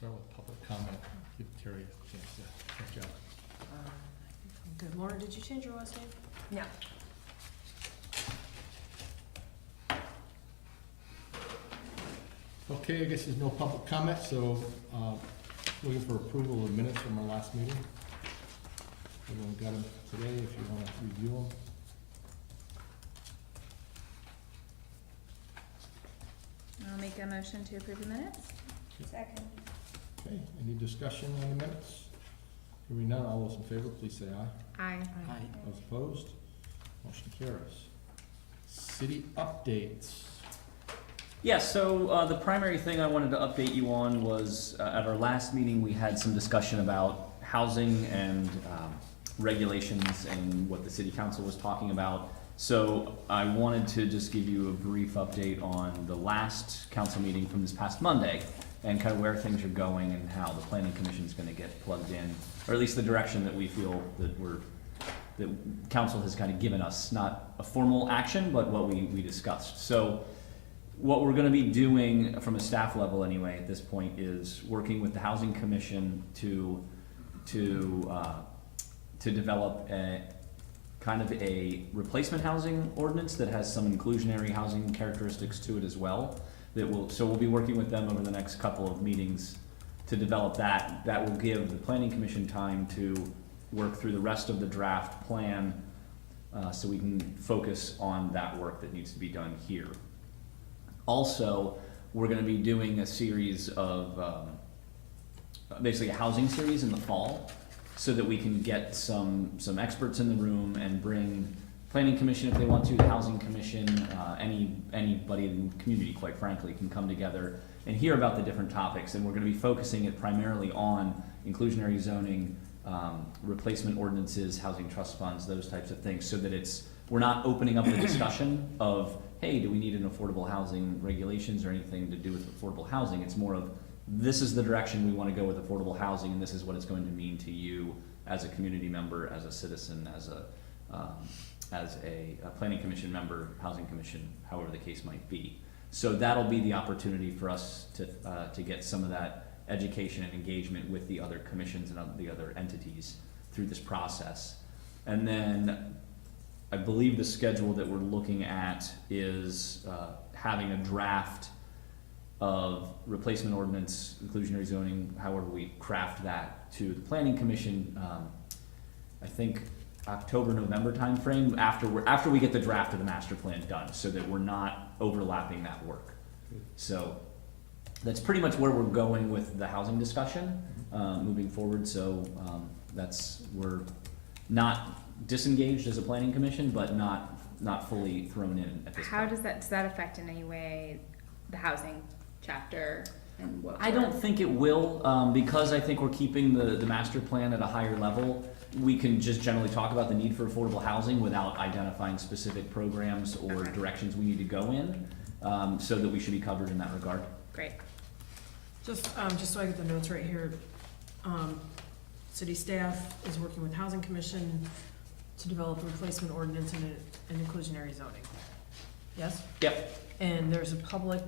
Start with public comment, give Terry a chance to catch up. Good. Laura, did you change your last name? No. Okay, I guess there's no public comment, so, looking for approval of minutes from our last meeting. Everyone got them today, if you wanna review them. I'll make a motion to approve the minutes. Second. Okay, any discussion on the minutes? Hearing none, all those in favor, please say aye. Aye. Those opposed? Motion carries. City updates. Yes, so the primary thing I wanted to update you on was at our last meeting, we had some discussion about housing and regulations and what the city council was talking about. So I wanted to just give you a brief update on the last council meeting from this past Monday and kind of where things are going and how the planning commission is gonna get plugged in, or at least the direction that we feel that that council has kind of given us, not a formal action, but what we discussed. So what we're gonna be doing from a staff level anyway at this point is working with the housing commission to develop a kind of a replacement housing ordinance that has some inclusionary housing characteristics to it as well. So we'll be working with them over the next couple of meetings to develop that. That will give the planning commission time to work through the rest of the draft plan, so we can focus on that work that needs to be done here. Also, we're gonna be doing a series of, basically a housing series in the fall, so that we can get some experts in the room and bring planning commission if they want to, the housing commission, anybody in the community, quite frankly, can come together and hear about the different topics. And we're gonna be focusing it primarily on inclusionary zoning, replacement ordinances, housing trust funds, those types of things, so that we're not opening up the discussion of, hey, do we need an affordable housing regulations or anything to do with affordable housing? It's more of, this is the direction we wanna go with affordable housing, and this is what it's going to mean to you as a community member, as a citizen, as a planning commission member, housing commission, however the case might be. So that'll be the opportunity for us to get some of that education and engagement with the other commissions and the other entities through this process. And then I believe the schedule that we're looking at is having a draft of replacement ordinance, inclusionary zoning, however we craft that, to the planning commission, I think October, November timeframe, after we get the draft of the master plan done, so that we're not overlapping that work. So that's pretty much where we're going with the housing discussion, moving forward. So we're not disengaged as a planning commission, but not fully thrown in at this How point. does that affect in any way the housing chapter and what? I don't think it will, because I think we're keeping the master plan at a higher level. We can just generally talk about the need for affordable housing without identifying specific programs or Okay. directions we need to go in, so that we should be covered in that regard. Great. Just so I get the notes right here, city staff is working with housing commission to develop a replacement ordinance and inclusionary zoning. Yes? Yep. And there's a public,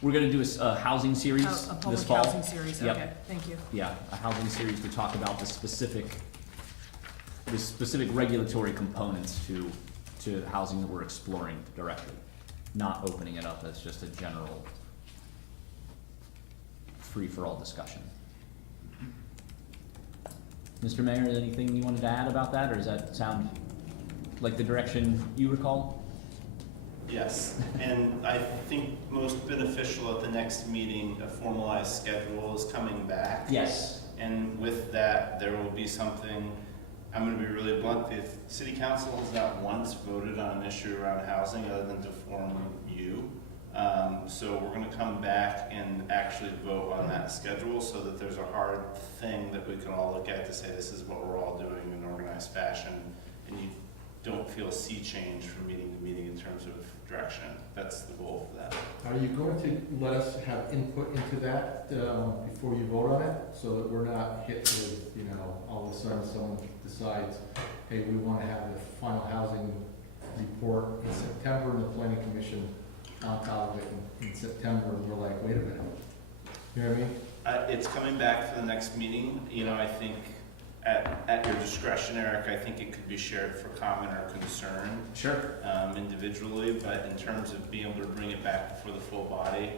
We're gonna do a housing series a this public fall. housing series, Yep. okay, thank you. Yeah, a housing series to talk about the specific regulatory components to housing that we're exploring directly, not opening it up as just a general free-for-all discussion. Mr. Mayor, is anything you wanted to add about that, or does that sound like the direction you recall? Yes, and I think most beneficial at the next meeting, a formalized schedule is coming back. Yes. And with that, there will be something, I'm gonna be really blunt, the city council has not once voted on an issue around housing other than to form you. So we're gonna come back and actually vote on that schedule so that there's a hard thing that we can all look at to say this is what we're all doing in an organized fashion, and you don't feel sea change from meeting to meeting in terms of direction. That's the goal for that. Are you going to let us have input into that before you vote on it, so that we're not hit with, all of a sudden someone decides, hey, we want to have the final housing report in September, and the planning commission on top of it in September, and we're like, wait a minute. You know what I mean? It's coming back for the next meeting. You know, I think at your discretion, Eric, I think it could be shared for comment or concern Sure. individually, but in terms of being able to bring it back before the full body,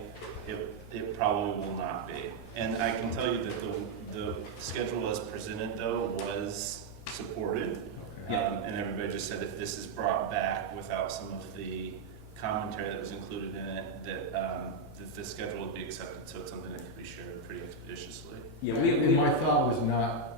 it probably will not be. And I can tell you that the schedule as presented, though, was supported. Yeah. And everybody just said if this is brought back without some of the commentary that was included in it, that the schedule would be accepted, so it's something that could be shared pretty expeditiously. Yeah, And my thought was not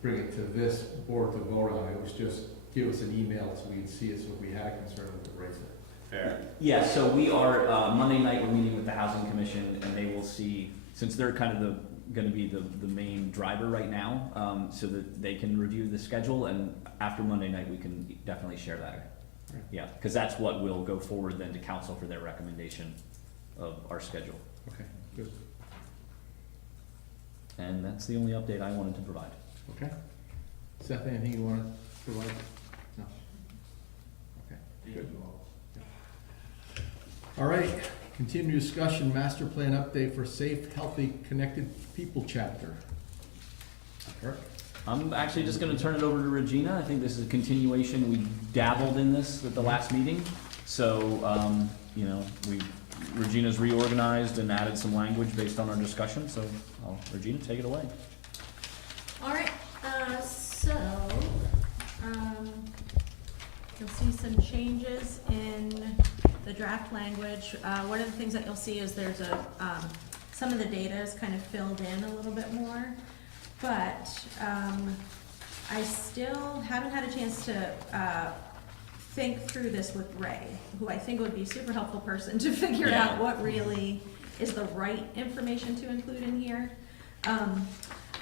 bring it to this board to vote on, it was just give us an email so we'd see it, so if we had a concern, we could raise it. Fair. Yeah, so we are, Monday night, we're meeting with the Housing Commission, and they will see, since they're kind of gonna be the main driver right now, so that they can review the schedule, and after Monday night, we can definitely share that. Right. Yeah, because that's what will go forward then to council for their recommendation of our schedule. Okay, good. And that's the only update I wanted to provide. Okay. Seth, anything you want to provide? No? Okay, good. All right, continue discussion, master plan update for safe, healthy, connected people chapter. Eric? I'm actually just gonna turn it over to Regina. I think this is a continuation. We dabbled in this at the last meeting. So, you know, Regina's reorganized and added some language based on our discussion, so Regina, take it away. All right, you'll see some changes in the draft language. One of the things that you'll see is there's some of the data is kind of filled in a little bit more, but I still haven't had a chance to think through this with Ray, who I think would be a super helpful person to figure out what really is the right information to include in here.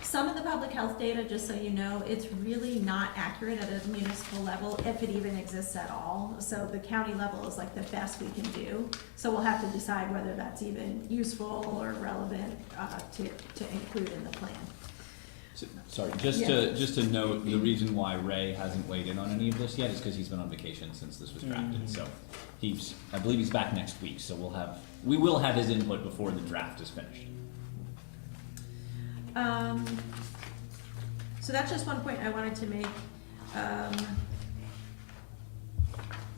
Some of the public health data, just so you know, it's really not accurate at a municipal level, if it even exists at all. So the county level is like the best we can do. So we'll have to decide whether that's even useful or relevant to include in the plan. Sorry, just to note, the reason why Ray hasn't weighed in on any of this yet is because he's been on vacation since this was drafted. So I believe he's back next week. So we will have his input before the draft is finished. So that's just one point I wanted to make.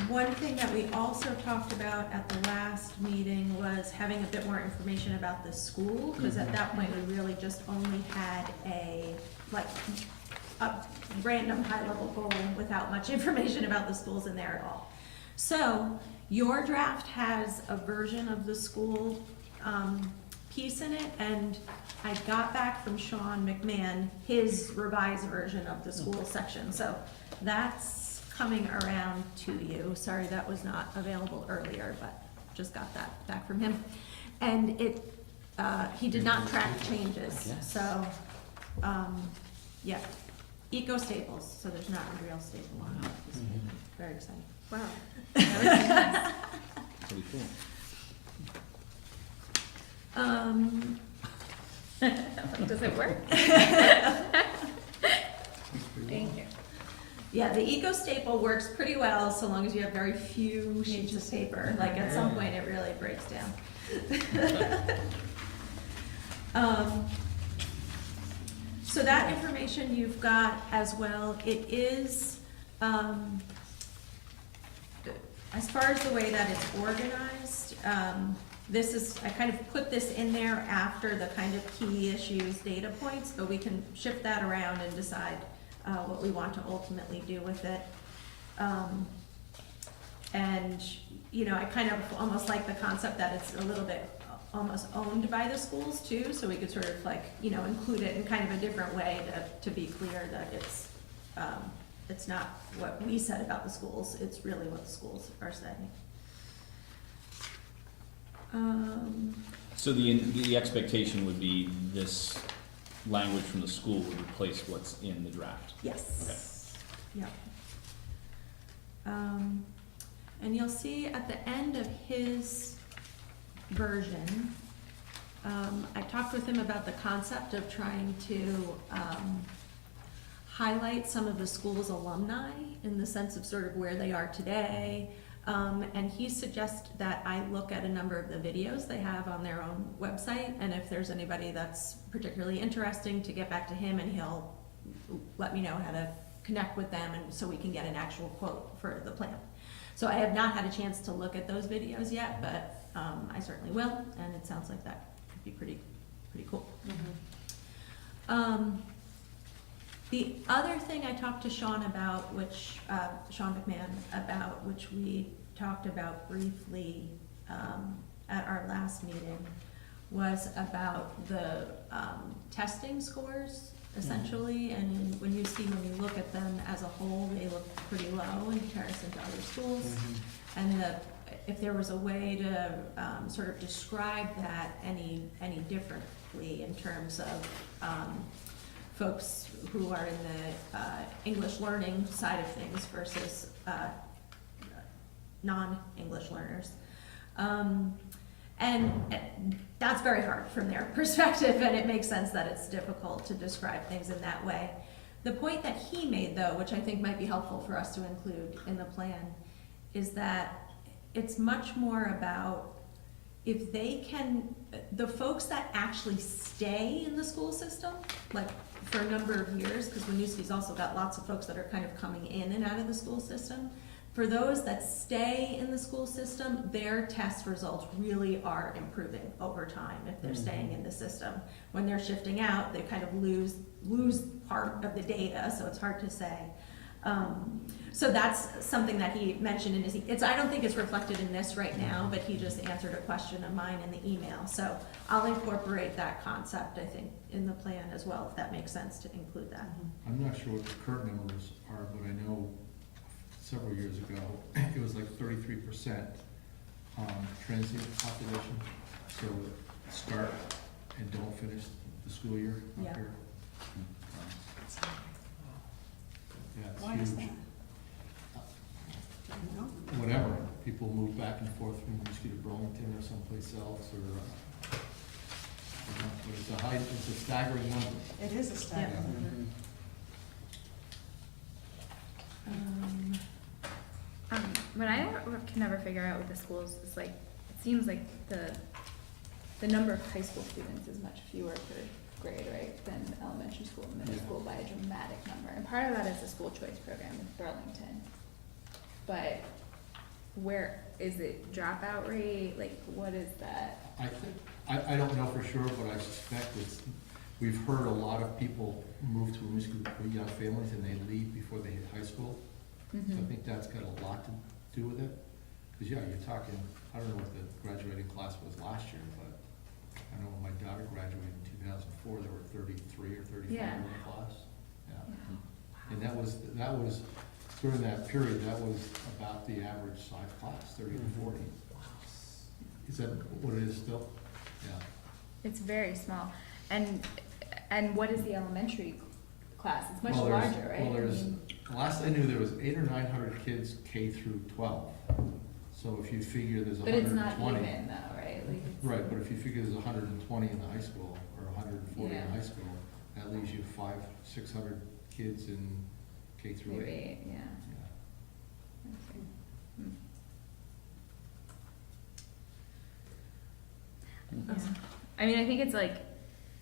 One thing that we also talked about at the last meeting was having a bit more information about the school, because at that point we really just only had a random high-level goal without much information about the schools in there at all. So your draft has a version of the school piece in it, and I got back from Sean McMahon his revised version of the school section. So that's coming around to you. Sorry that was not available earlier, but just got that back from him. And he did not track changes, so, yeah. Eco staples, so there's not a real staple on it. Very exciting. Wow. Pretty cool. Does it work? Thank you. Yeah, the eco staple works pretty well so long as you have very few sheets of paper. Like at some point it really breaks down. So that information you've got as well. It is, as far as the way that it's organized, I kind of put this in there after the kind of key issues data points, but we can shift that around and decide what we want to ultimately do with it. And, you know, I kind of almost like the concept that it's a little bit almost owned by the schools too, so we could sort of like, you know, include it in kind of a different way to be clear that it's not what we said about the schools, it's really what the schools are saying. So the expectation would be this language from the school would replace what's in the draft. Yes. Okay. Yeah. And you'll see at the end of his version, I talked with him about the concept of trying to highlight some of the school's alumni in the sense of sort of where they are today, And he suggests that I look at a number of the videos they have on their own website, and if there's anybody that's particularly interesting, to get back to him, and he'll let me know how to connect with them, and so we can get an actual quote for the plan. So I have not had a chance to look at those videos yet, but I certainly will, and it sounds like that could be pretty cool. The other thing I talked to Sean about, which, Sean McMahon about, which we talked about briefly at our last meeting, was about the testing scores, essentially, and when you look at them as a whole, they look pretty low in comparison to other schools. And if there was a way to sort of describe that any differently in terms of folks who are in the English learning side of things versus non-English learners. And that's very hard from their perspective, and it makes sense that it's difficult to describe things in that way. The point that he made, though, which I think might be helpful for us to include in the plan, is that it's much more about if they can, the folks that actually stay in the school system, like for a number of years, because Winooski's also got lots of folks that are kind of coming in and out of the school system. For those that stay in the school system, their test results really are improving over time if they're staying in the system. When they're shifting out, they kind of lose part of the data, so it's hard to say. So that's something that he mentioned in his, I don't think it's reflected in this right now, but he just answered a question of mine in the email. So I'll incorporate that concept, I think, in the plan as well, if that makes sense to include that. I'm not sure what the current numbers are, but I know several years ago, it was like 33% transient population. So start and don't finish the school year up Yeah. here. Yeah, it's Why huge. is that? Whatever, people move back and forth from Winooski to Burlington or someplace else, or, but it's a staggering number. It is a staggering Yeah. number. What I can never figure out with the schools is like, it seems like the number of high school students is much fewer per grade, right, than elementary school and middle Yeah. school by a dramatic number. And part of that is the school choice program in Burlington. But where, is it dropout rate, like, what is that? I think, I don't know for sure, but I suspect we've heard a lot of people move to Winooski with young families and they leave before they hit high school. So I think that's got a lot to do with it. Because, yeah, you're talking, I don't know what the graduating class was last year, but I know when my daughter graduated in 2004, there were 33 or 35 Yeah. in the class. Yeah. And that was, during that period, that was about the average size class, 30 to 40. Is that what it is still? Yeah. It's very small. And what is the elementary class? It's much Well, there's- larger, right? Well, last I knew, there was 800 or 900 kids K through 12. So if you figure there's But it's 120. not even though, right? Like it's- Right, but if you figure there's 120 in the high school, or 140 in Yeah. high school, that leaves you 500-600 kids in K through 8. Maybe, yeah. Yeah. Okay. Yeah. I mean, I think it's like,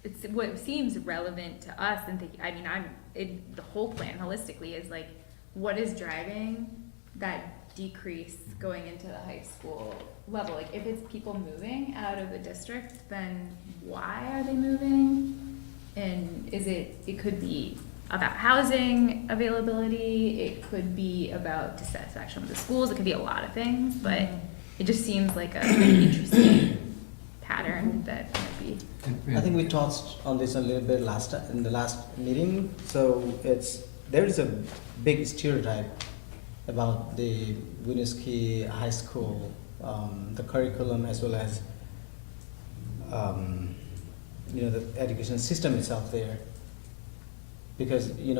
it's what seems relevant to us and think, I mean, the whole plan holistically is like, what is driving that decrease going into the high school level? Like, if it's people moving out of the district, then why are they moving? And it could be about housing availability, it could be about dissatisfaction with the schools, it could be a lot of things, but it just seems like a pretty interesting pattern that might be. And- I think we touched on this a little bit in the last meeting. So there is a big stereotype about the Winooski High School, the curriculum as well as the education system itself there. Because we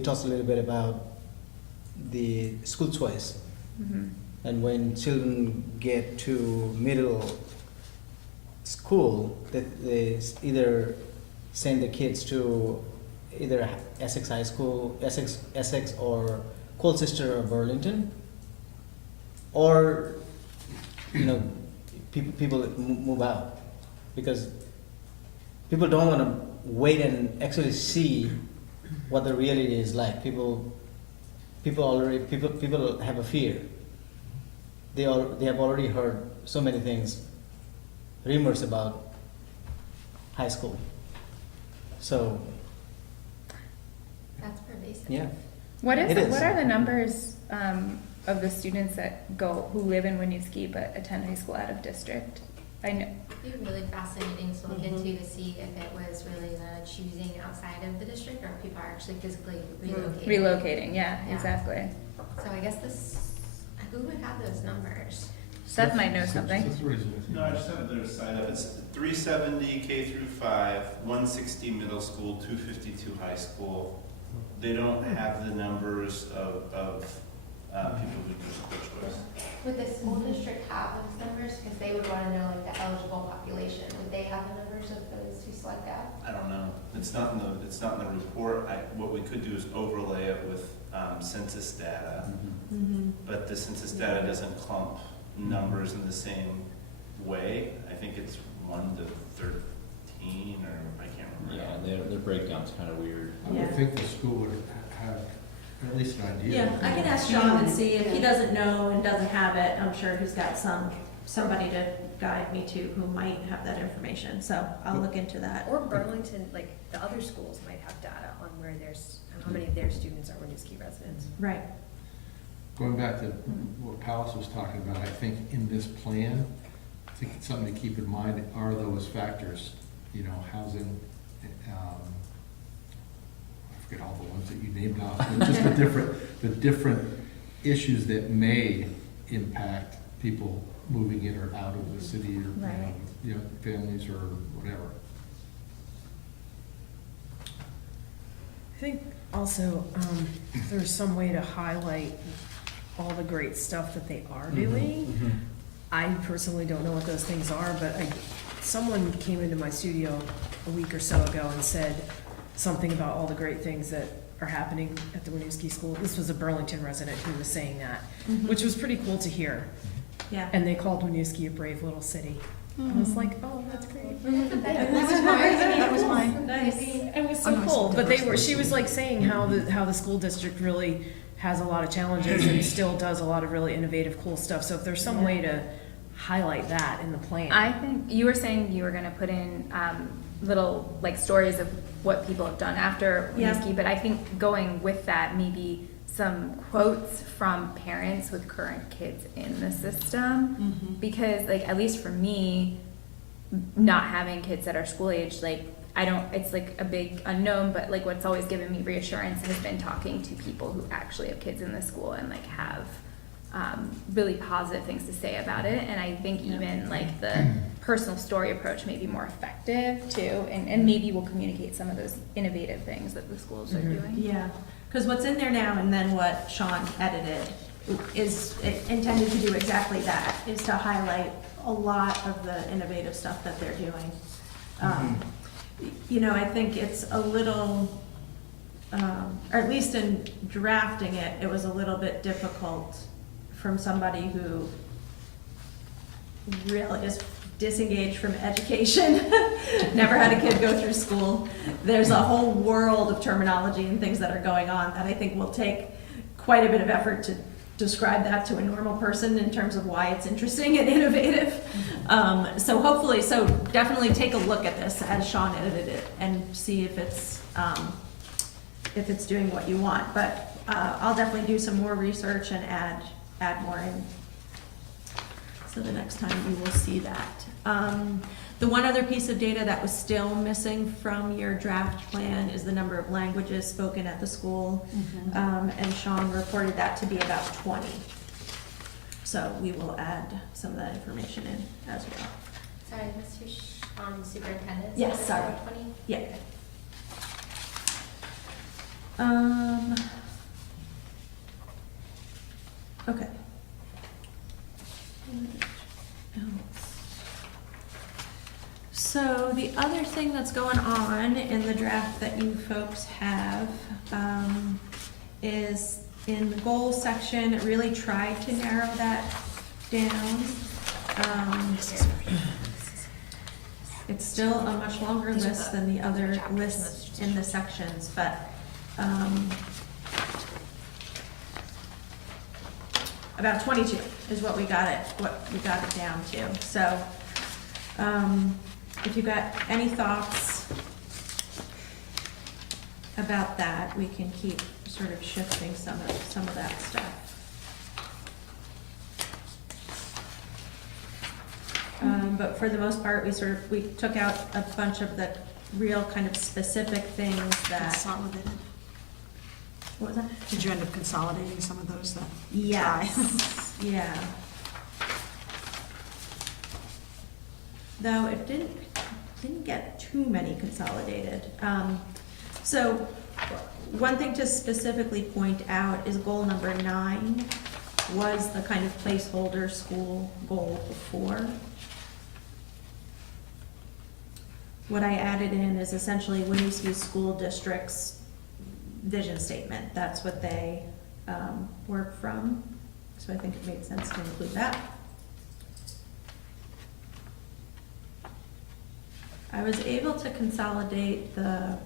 talked a little bit about the school choice. Mm-hmm. And when children get to middle school, they either send the kids to either Essex High School, Essex or Colchester or Burlington, or, you know, people move out, because people don't want to wait and actually see what the reality is like. People have a fear. They have already heard so many things, rumors about high school. So That's pervasive. yeah, What It is. what are the numbers, of the students that who live in Winooski but attend high school out of district? I know, It'd be really fascinating to look Mhm. into to see if it was really the choosing outside of the district or if people are actually physically relocating. relocating, yeah, Yeah. exactly. So I guess who would have those numbers? Seth might know something. Seth's raising his No, I hand. just have their side up. It's 370 K through 5, 160 middle school, 252 high school. They don't have the numbers of people who do school choice. Would the school district have those numbers? Because they would want to know like the eligible population. Would they have the numbers of those who select out? I don't know. It's not in the report. What we could do is overlay it with census data, but the census data doesn't clump numbers in the same way. I think it's 1 to 13, or I can't remember. Yeah, their breakdown's kind of weird. I Yeah. would think the school would have at least an idea. Yeah, I can ask Sean and see if he doesn't know and doesn't have it. I'm sure he's got somebody to guide me to who might have that information, so I'll look into that. Or Burlington, like the other schools might have data on where how many of their students are Winooski residents. Right. Going back to what Palace was talking about, I think in this plan, I think it's something to keep in mind are those factors, you know, housing, I forget all the ones that you named off, but just the different issues that may impact people moving in or out of the city or, Right. you know, families or whatever. I think also, if there's some way to highlight all the great stuff that they are doing. I personally don't know what those things are, but someone came into my studio a week or so ago and said something about all the great things that are happening at the Winooski School. This was a Burlington resident who was saying that, which was pretty cool to hear. Yeah. And they called Winooski a brave little city. I was like, oh, that's great. That was mine. Nice. It was so Oh, no, it's cool, but diverse. she was like saying how the school district really has a lot of challenges and still does a lot of really innovative, cool stuff. So if there's some way to highlight that in the plan. I think you were saying you were gonna put in, little, like, stories of what people have done after Yeah. Winooski, but I think going with that, maybe some quotes from parents with current kids in the system. Because, like, at least for me, not having kids that are school age, like, it's like a big unknown, but like what's always given me reassurance has been talking to people who actually have kids in the school and like have really positive things to say about it. And I think even like the personal story approach may be more effective too, and maybe we'll communicate some of those innovative things that the schools are doing. Yeah, because what's in there now and then what Sean edited is intended to do exactly that, is to highlight a lot of the innovative stuff that they're doing. You know, I think it's a little, or at least in drafting it, it was a little bit difficult from somebody who really is disengaged from education, never had a kid go through school. There's a whole world of terminology and things that are going on that I think will take quite a bit of effort to describe that to a normal person in terms of why it's interesting and innovative. So definitely take a look at this as Sean edited it and see if it's doing what you want. But I'll definitely do some more research and add more in. So the next time you will see that. The one other piece of data that was still missing from your draft plan is the number of languages spoken at the school. And Sean reported that to be about 20. So we will add some of that information in as well. Sorry, Mr. Sean, superintendent? Yes, so sorry. 20? Yeah. Okay. So the other thing that's going on in the draft that you folks have is in the goals section, it really tried to narrow that down. It's still a much longer These are list the than the other chapters in the lists in the sections, but, about 22 is what we got it down to. So, if you got any thoughts about that, we can keep sort of shifting some of that stuff. But for the most part, we took out a bunch of the real kind of specific things that. Consolidated. What was that? Did you end up consolidating some of those that? Yes, yeah. Though it didn't get too many consolidated. So, one thing to specifically point out is goal number 9 was the kind of placeholder school goal before. What I added in is essentially Winooski School District's vision statement. That's what they work from. So I think it made sense to include that. I was able to consolidate the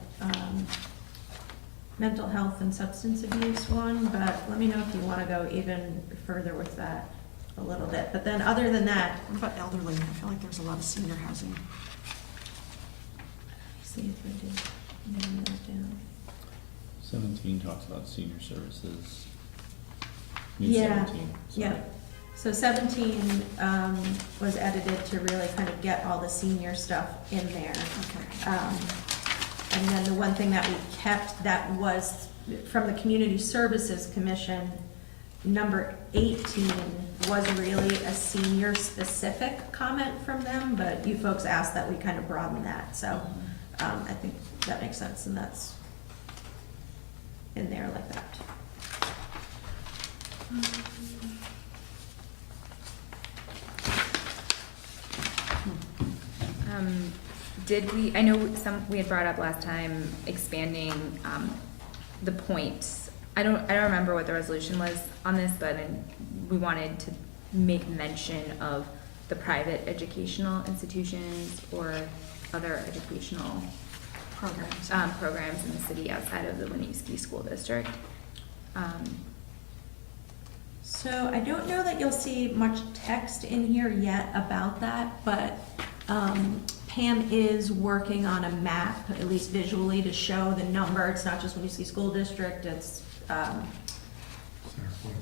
mental health and substance abuse one, but let me know if you want to go even further with that a little bit. But then other than that. What about elderly? I feel like there's a lot of senior housing. See if I did narrow that down. 17 talks about senior services. Yeah, 17, yeah. sorry. So 17 was edited to really kind of get all the senior stuff in there. Okay. And then the one thing that we kept that was from the Community Services Commission, number 18 was really a senior specific comment from them, but you folks asked that we kind of broaden that, so I think that makes sense, and that's in there like that. I know we had brought up last time expanding, the points. I don't remember what the resolution was on this, but we wanted to make mention of the private educational institutions or other educational programs in the city outside of the Winooski School District. So I don't know that you'll see much text in here yet about that, but Pam is working on a map, at least visually, to show the number. It's not just Winooski School District, it's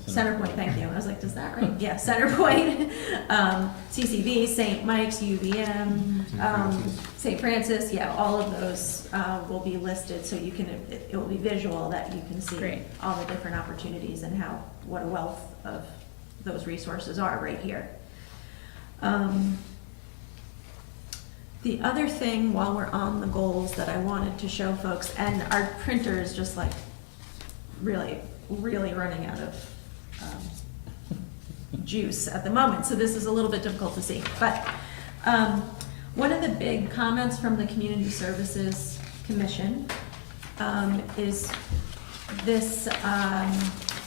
Centerpoint, thank you. I was like, does that right? Yeah, Centerpoint, CCV, St. Mike's, UVM, St. Francis, yeah, all of those will be listed, so you can, it will be visual, that you can see Great. all the different opportunities and what a wealth of those resources are right here. The other thing, while we're on the goals, that I wanted to show folks, and our printer is just like really running out of juice at the moment, so this is a little bit difficult to see. But one of the big comments from the Community Services Commission is this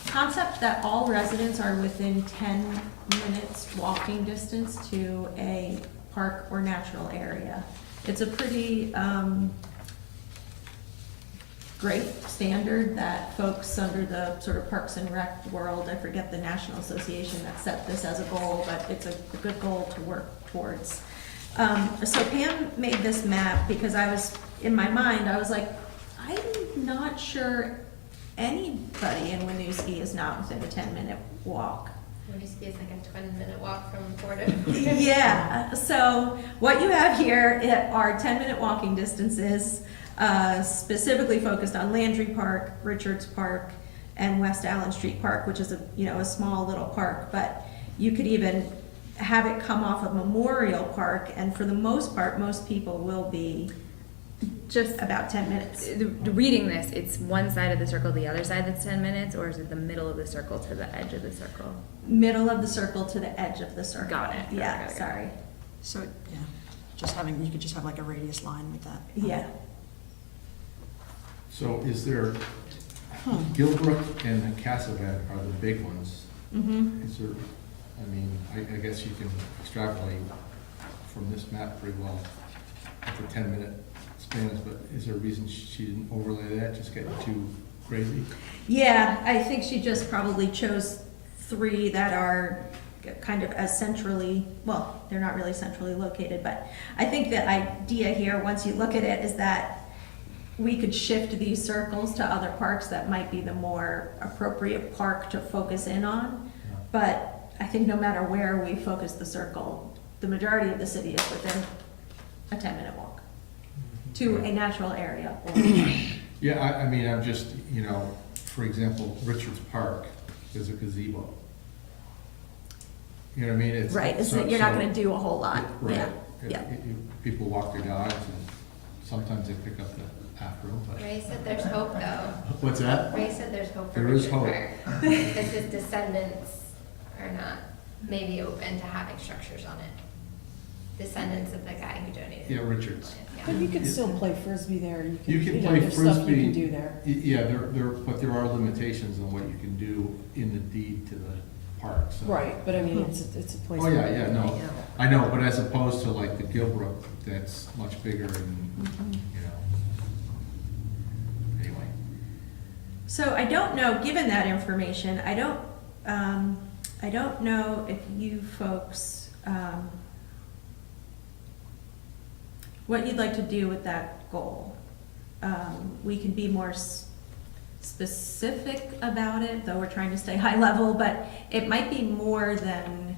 concept that all residents are within 10 minutes walking distance to a park or natural area. It's a pretty great standard that folks under the sort of Parks and Rec world, I forget the national association that set this as a goal, but it's a good goal to work towards. So Pam made this map because in my mind, I was like, I'm not sure anybody in Winooski is not within a 10-minute walk. Winooski is like a 20-minute walk from Fordham. Yeah, so what you have here are 10-minute walking distances, specifically focused on Landry Park, Richards Park, and West Allen Street Park, which is a small little park, but you could even have it come off of Memorial Park, and for the most part, most people will be just about 10 minutes. Reading this, it's one side of the circle, the other side that's 10 minutes, or is it the middle of the circle to the edge of the circle? Middle of the circle to the edge of the circle. Got it. Yeah, Got it. sorry. So, yeah, you could just have like a radius line with that. Yeah. So is there, Gilbrook and Cassavant are the big ones. Mm-hmm. Is there, I mean, I guess you can extrapolate from this map pretty well at the 10-minute spans, but is there a reason she didn't overlay that, just getting too crazy? Yeah, I think she just probably chose 3 that are kind of as centrally, well, they're not really centrally located, but I think the idea here, once you look at it, is that we could shift these circles to other parks that might be the more appropriate park to focus in on. But I think no matter where we focus the circle, the majority of the city is within a 10-minute walk to a natural area. Yeah, I mean, I'm just, you know, for example, Richards Park, there's a gazebo. You know what I mean? It's Right, so- you're not so- gonna do a whole lot, Right. yeah, If- yeah. People walk their dogs, and sometimes they pick up the afro, but. Ray said there's hope though. What's that? Ray said there's hope for There is Richard hope. Park. Because his descendants are not maybe open to having structures on it. Descendants of the guy who donated. Yeah, Richards. Yeah. But you can still play frisbee there, You can know, play there's stuff you frisbee. can do there. Yeah, but there are limitations on what you can do in the deed to the park, so. Right, but I mean, it's a place. Oh, yeah, where- yeah, no. I know, but as opposed to like the Gilbrook, that's much bigger and, you know. Anyway, So I don't know, given that information, I don't know if you folks, what you'd like to do with that goal. We can be more specific about it, though we're trying to stay high level, but it might be more than,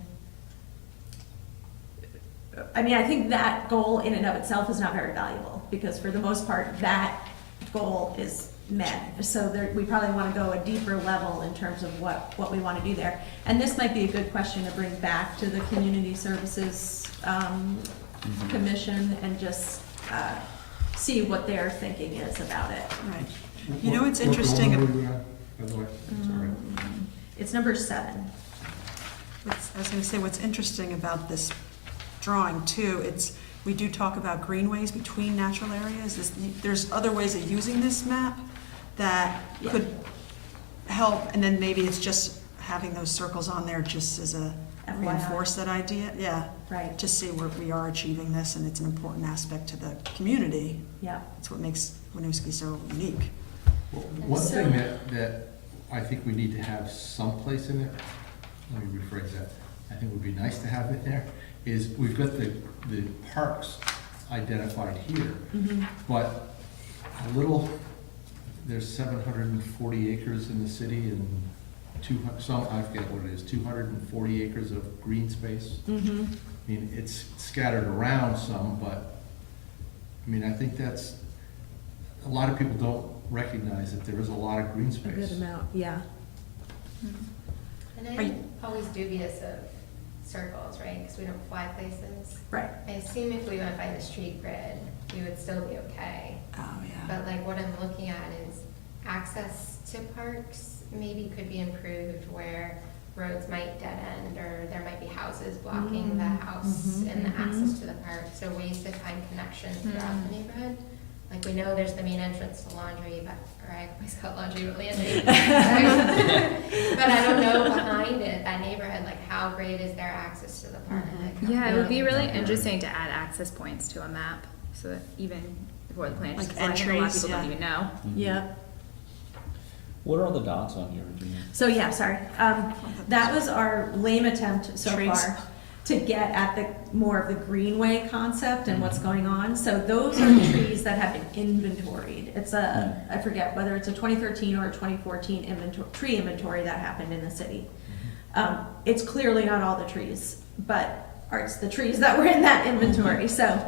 I mean, I think that goal in and of itself is not very valuable, because for the most part, that goal is met. So there, we probably want to go a deeper level in terms of what we want to do there. And this might be a good question to bring back to the Community Services Commission and just see what their thinking is about it. Right. You know, it's what goal interesting number we got, by the way? Sorry. It's number 7. I was gonna say, what's interesting about this drawing too, we do talk about greenways between natural areas. There's other ways of using this map that Yeah. could help, and then maybe it's just having those circles on there just as a FYI. reinforce that idea, yeah. Right, To see where we are achieving this, and it's an important aspect to the community. yeah. It's what makes Winooski so unique. Well, one thing that I think we need to have someplace in it, let me rephrase that, I think would be nice to have it there, is we've got the parks identified here, Mhm. but a little, there's 740 acres in the city and I forget what it is, 240 acres of green space. Mm-hmm. I mean, it's scattered around some, but, I mean, I think that's, a lot of people don't recognize that there is a lot of green A space. good amount, yeah. And Are I'm you- always dubious of circles, right? Because we don't fly places. Right. I assume if we went by the street grid, we would still be okay. Oh, yeah. But like what I'm looking at is access to parks maybe could be improved where roads might dead end or there might be houses blocking the house and the access to the park. So ways to find connections throughout the neighborhood. Like we know there's the main entrance to Laundry, or I always call it Laundry but Landry. But I don't know behind it, that neighborhood, like how great is their access to the park? Like, how Yeah, it would be really Yeah. interesting to add access points to a map, so that even before the plan, Like just 'cause I think a lot of entries, people don't yeah. even know. Yeah. What are all the dots on here, Virginia? So, yeah, sorry. That was our lame attempt so Trees. far to get at the more of the greenway concept and what's going on. So those are trees that have been inventoried. It's I forget whether it's a 2013 or a 2014 tree inventory that happened in the city. It's clearly not all the trees, but it's the trees that were in that inventory. So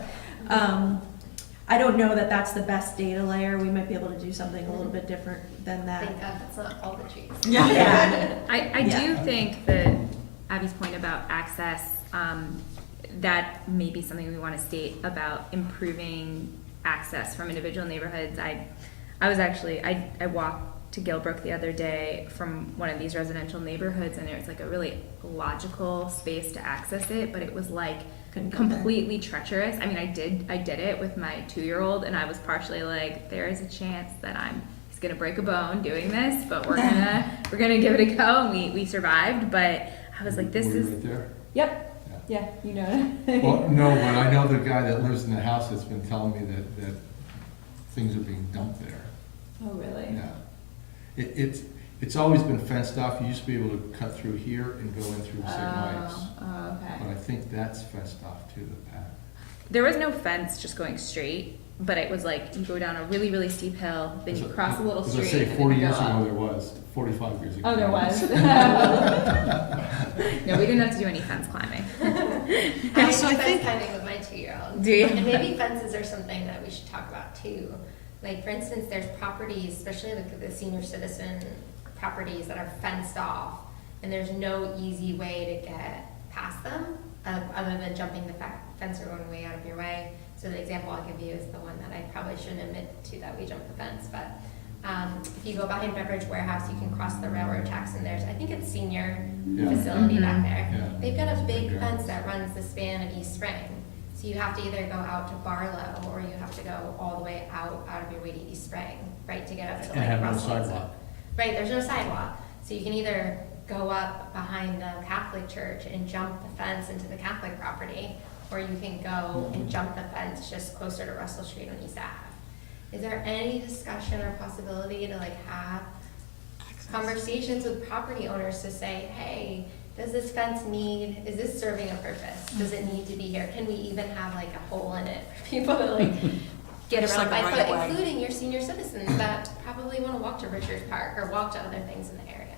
I don't know that that's the best data layer. We might be able to do something a little bit different than that. Thank God that's not all the trees. Yeah. I Yeah. do think that Abby's point about access, that may be something we want to state about improving access from individual neighborhoods. I walked to Gilbrook the other day from one of these residential neighborhoods, and there was like a really logical space to access it, but it was like Couldn't go there. completely treacherous. I mean, I did it with my 2-year-old, and I was partially like, there is a chance that I'm it's gonna break a bone doing this, but we're gonna give it a go, and we survived, but I was like, this Were you is, right there? yep, yeah, you know it. Well, no, but I know the guy that lives in the house that's been telling me that things are being dumped there. Oh, really? Yeah. It's always been fenced off. You used to be able to cut through here and go in through St. Mike's. Oh, okay. But I think that's fenced off too, the path. There was no fence just going straight, but it was like, you go down a really, really steep hill, then you cross a little As I street, say, and then 40 you go years ago up. there was, 45 years ago. Oh, there was? No, we didn't have to do any fence climbing. I so I do think- fence climbing with my 2-year-old. Do you? And maybe fences are something that we should talk about too. Like, for instance, there's properties, especially like the senior citizen properties that are fenced off, and there's no easy way to get past them, other than jumping the fence or going way out of your way. So the example I'll give you is the one that I probably shouldn't admit to, that we jumped the fence, but if you go behind Beverage Warehouse, you can cross the railroad tracks, and there's, I think it's senior Yeah. facility back there. Yeah. They've got a It's big big, yeah. fence that runs the span of East Spring. So you have to either go out to Barlow, or you have to go all the way out of your way to East Spring, right, to get up to And like have no Russell and stuff. sidewalk. Right, there's no sidewalk, so you can either go up behind the Catholic church and jump the fence into the Catholic property, or you can go and jump the fence just closer to Russell Street on East Ave. Is there any discussion or possibility to like have conversations with property owners to say, hey, does this fence is this serving a purpose? Does it need to be here? Can we even have like a hole in it for people to like get Just around like a by right foot, of way. including your senior citizens that probably wanna walk to Richards Park or walk to other things in the area,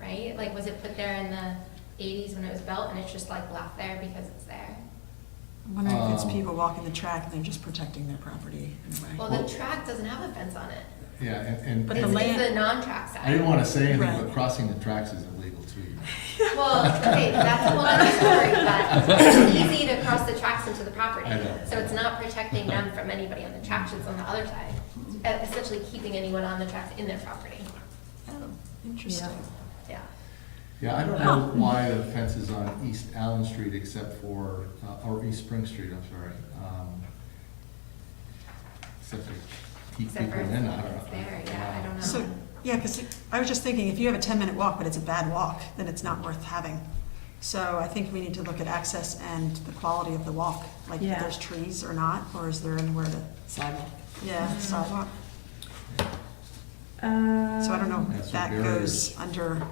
right? Like, was it put there in the 80s when it was built, and it's just like left there because it's there? I'm wondering if it's people walking the track and they're just protecting their property in a way. Well, the track doesn't have a fence on it. Yeah, and But It's, the it's land- the non-track side. I didn't want to say anything, Right. but crossing the tracks is illegal too. Well, okay, that's a whole other story, but it's easy to cross the tracks into the property. I know. So it's not protecting them from anybody on the tracks, it's on the other side. Essentially keeping anyone on the tracks in their property. Oh, interesting. Yeah. Yeah, I don't know why the fence is on East Allen Street except for, or East Spring Street, I'm sorry. Except to keep Except people for in, it's I don't know. there, yeah, I don't know. So, yeah, because I was just thinking, if you have a 10-minute walk, but it's a bad walk, then it's not worth having. So I think we need to look at access and the quality of the walk, like if Yeah. there's trees or not, or is there anywhere to, Sidewalk. yeah, sidewalk. So I don't know Yeah, if so that barriers. goes under,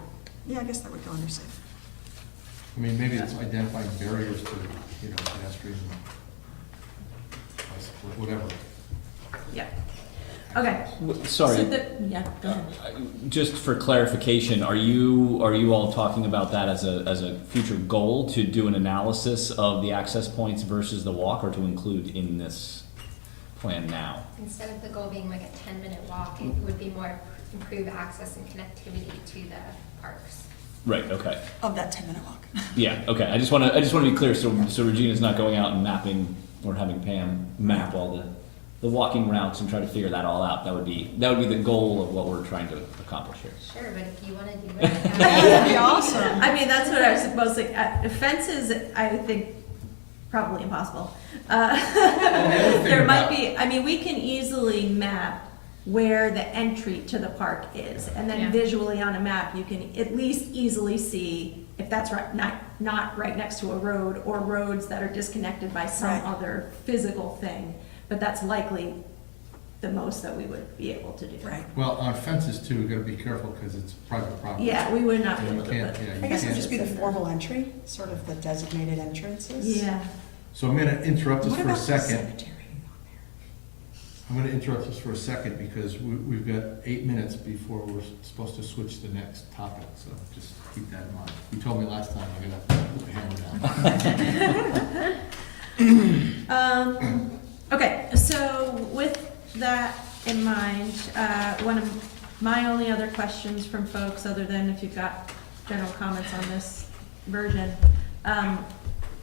yeah, I guess that would go under safe. I mean, maybe it's identifying barriers to, you know, pedestrian, bicycle, whatever. Yeah. Okay. Sorry, So yeah, go ahead. just for clarification, are you all talking about that as a future goal to do an analysis of the access points versus the walk, or to include in this plan now? Instead of the goal being like a 10-minute walk, it would be more improve access and connectivity to the parks. Right, okay. Of that 10-minute walk. Yeah, okay, I just wanna be clear, so Regina's not going out and mapping, or having Pam map all the walking routes and try to figure that all out. That would be the goal of what we're trying to accomplish here. Sure, but if you wanna do it. That'd be awesome. I mean, that's what I was supposed to, fences, I think, probably impossible. There might be, I mean, we can easily map where the entry to the park is, and then Yeah. visually on a map, you can at least easily see if that's right, not right next to a road, or roads that are disconnected by some Right. other physical thing, but that's likely the most that we would be able to do. Right. Well, on fences too, we gotta be careful because it's private property. Yeah, we would not be And able you to can't, put. yeah, I you guess it would can't. just be the formal entry, sort of the designated entrances. Yeah. So I'm gonna interrupt us What for a about the second. cemetery? I'm gonna interrupt us for a second because we've got 8 minutes before we're supposed to switch to the next topic, so just keep that in mind. You told me last time, I gotta put the hammer down. Okay, so with that in mind, one of my only other questions from folks, other than if you've got general comments on this version,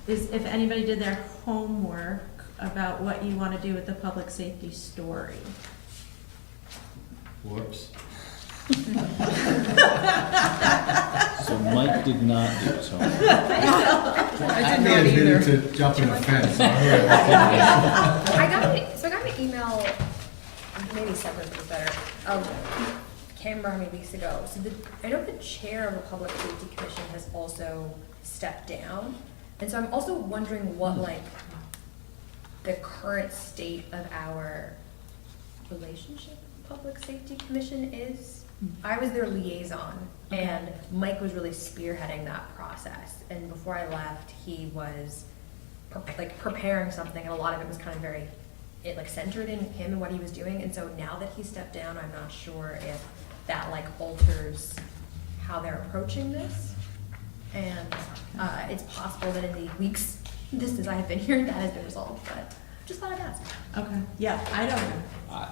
is if anybody did their homework about what you want to do with the public safety story. Whoops. So Mike did not do his homework. I may have admitted to jumping a fence. So I heard it. I got an email maybe separate is better. Cam brought me weeks ago, so I know the chair of the Public Safety Commission has also stepped down. And so I'm also wondering what, like, the current state of our relationship with Public Safety Commission is. I was their liaison, and Mike was really spearheading that process. And before I left, he was preparing something, and a lot of it was kind of centered in him and what he was doing. And so now that he stepped down, I'm not sure if that alters how they're approaching this. And it's possible that in the weeks since I have been here, that has been resolved, but just thought I'd ask. Okay, yeah, I don't know.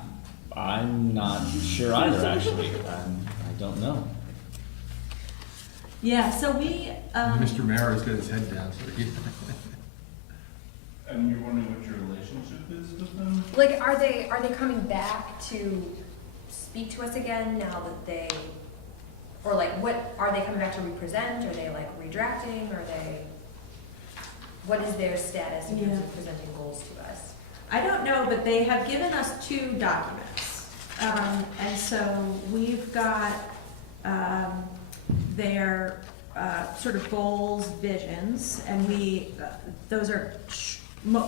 I'm not sure either, actually. I don't know. Yeah, so we, Mr. Mara's got his head down, so he. And you're wondering what your relationship is with them? Like, are they coming back to speak to us again now that they, or what, are they coming back to represent? Are they redirecting? What is their status in terms of presenting goals to us? I don't know, but they have given us 2 documents. And so we've got their sort of goals, visions, and those are,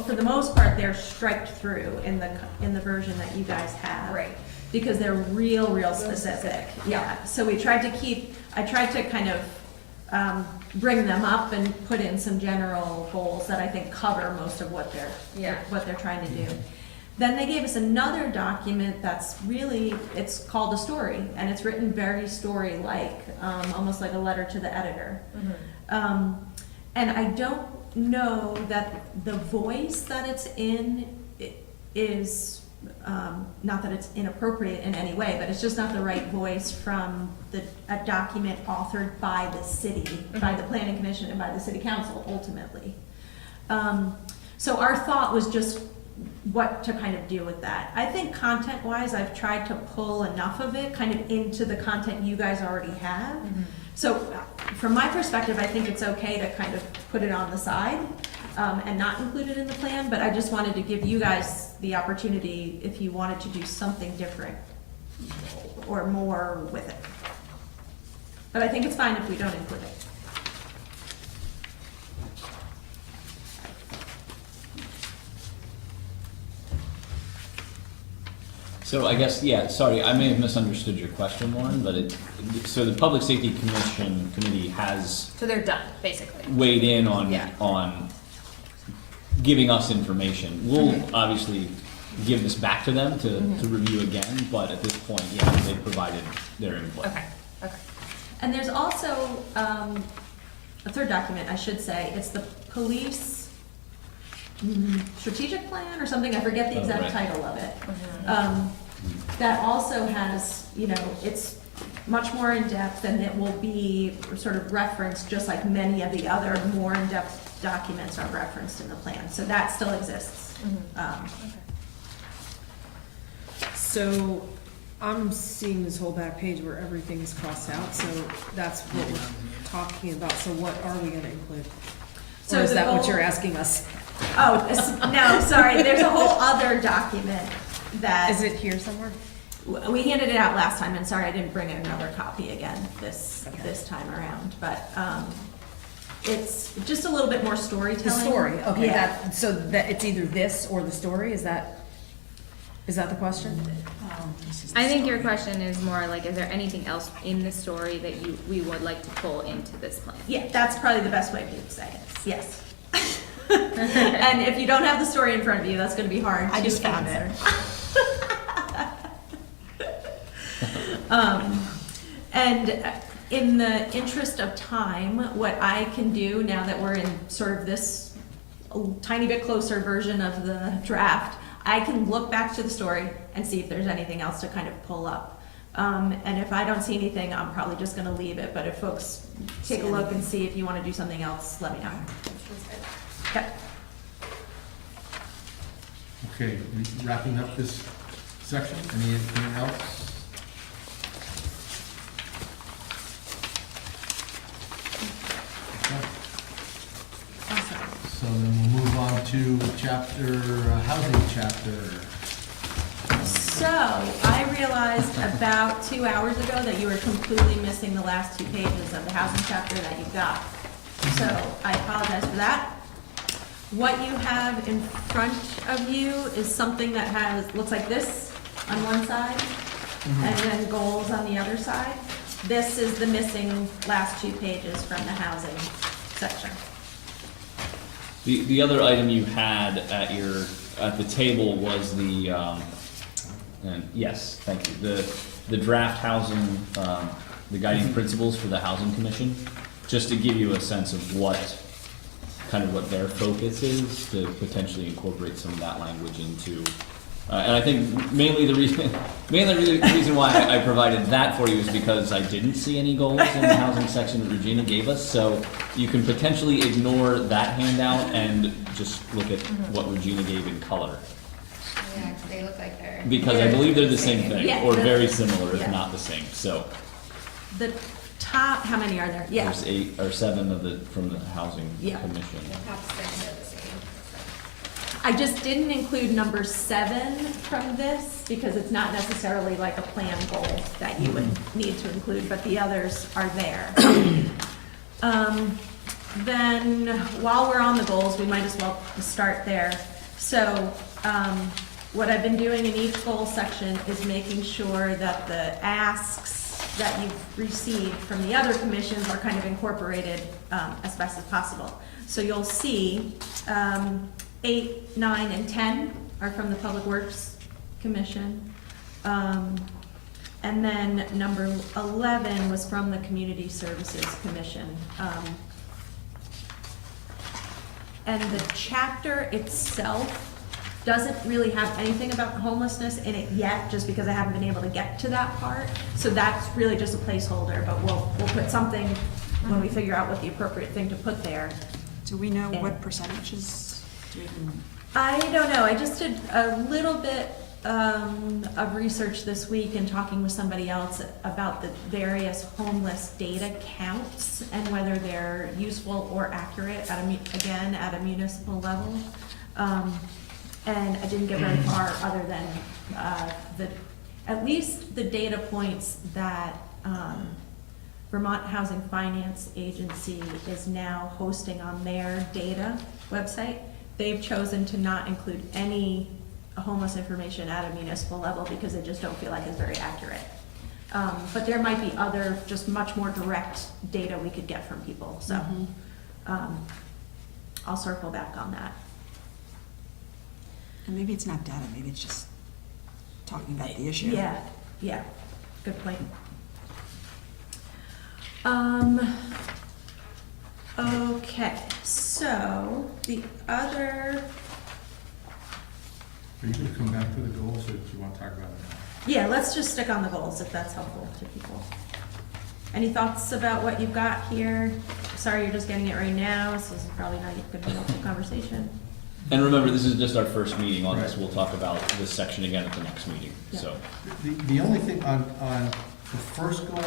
for the most part, they're striked through in the version that you guys have. Right. Because they're real specific. Yeah, so I tried to kind of bring them up and put in some general goals that I think cover most of what they're trying to do. Then they gave us another document that's really, it's called a story, and it's written very story-like, almost like a letter to the editor. Mm-hmm. And I don't know that the voice that it's in is, not that it's inappropriate in any way, but it's just not the right voice from a document authored by the city, by the planning commission and by the city council ultimately. So our thought was just what to kind of do with that. I think content-wise, I've tried to pull enough of it kind of into the content you guys already have. Mm-hmm. So from my perspective, I think it's okay to kind of put it on the side and not include it in the plan, but I just wanted to give you guys the opportunity if you wanted to do something different or more with it. But I think it's fine if we don't include it. So I guess, yeah, sorry, I may have misunderstood your question, Lauren, but so the Public Safety Committee has So they're done, basically. weighed in on, Yeah. on giving us information. We'll obviously give this back to them to review again, but at this point, yeah, they've provided their input. Okay. And there's also a third document, I should say. It's the police strategic plan or something. I forget the exact right. title of it. Mm-hmm. That also has, it's much more in-depth, and it will be sort of referenced just like many of the other more in-depth documents are referenced in the plan. So that still exists. So I'm seeing this whole back page where everything is crossed out, so that's what we're talking about. So what are we gonna include? So Or is the that what goal- you're asking us? Oh, no, sorry. There's a whole other document that. Is it here somewhere? We handed it out last time, and sorry, I didn't bring another copy again this time around, but, it's just a little bit more The storytelling. story, okay, Yeah. so that it's either this or the story, is that the question? I think your question is more is there anything else in the story that we would like to pull into this plan? Yeah, that's probably the best way to say it, yes. And if you don't have the story in front of you, that's gonna be hard to I just found it. answer. And in the interest of time, what I can do now that we're in sort of this tiny bit closer version of the draft, I can look back to the story and see if there's anything else to kind of pull up. And if I don't see anything, I'm probably just gonna leave it, but if folks take a look and see if you wanna do something else, let me know. Okay. Okay, wrapping up this section, anything else? Okay. So then we'll move on to housing chapter. So So, I realized about 2 hours ago that you were completely missing the last 2 pages of the housing chapter that you got. So, I apologize for that. What you have in front of you is something that looks like this on one side, and then goals on the other side. This is the missing last 2 pages from the housing section. The other item you had at the table was and yes, thank you, the draft housing, the guiding principles for the housing commission, just to give you a sense of what their focus is, to potentially incorporate some of that language into, and I think mainly the reason why I provided that for you is because I didn't see any goals in the housing section that Regina gave us, so you can potentially ignore that handout and just look at what Regina gave in color. Yeah, 'cause they look like they're. Because I believe they're the same thing, Yeah, or the- very similar, if yeah. not the same, so. The top, how many are there? Yeah. There's 8 or 7 from the housing Yeah. commission. The top 6 are the same. I just didn't include number 7 from this because it's not necessarily like a plan goal that you would need to include, but the others are there. Then, while we're on the goals, we might as well start there. So, what I've been doing in each goal section is making sure that the asks that you've received from the other commissions are kind of incorporated as best as possible. So you'll see 8, 9, and 10 are from the Public Works Commission. And then number 11 was from the Community Services Commission. And the chapter itself doesn't really have anything about homelessness in it yet, just because I haven't been able to get to that part. So that's really just a placeholder, but we'll put something when we figure out what the appropriate thing to put there. Do we know And- what percentages? Do we even? I don't know, I just did a little bit of research this week and talking with somebody else about the various homeless data counts and whether they're useful or accurate at a municipal level. And I didn't get very far other than at least the data points that Vermont Housing Finance Agency is now hosting on their data website. They've chosen to not include any homeless information at a municipal level because they just don't feel like it's very accurate. But there might be other, just much more direct data we could get from people, so I'll circle back on that. And maybe it's not data, maybe it's just talking about the issue. Yeah, good point. Okay, so the other, Are you gonna come back to the goals, or do you wanna talk about it now? yeah, let's just stick on the goals if that's helpful to people. Any thoughts about what you've got here? Sorry, you're just getting it right now, so this is probably not gonna be a helpful conversation. And remember, this is just our first meeting on this, Right. we'll talk about this section again at the next meeting, Yeah. so. The only thing on the first goal,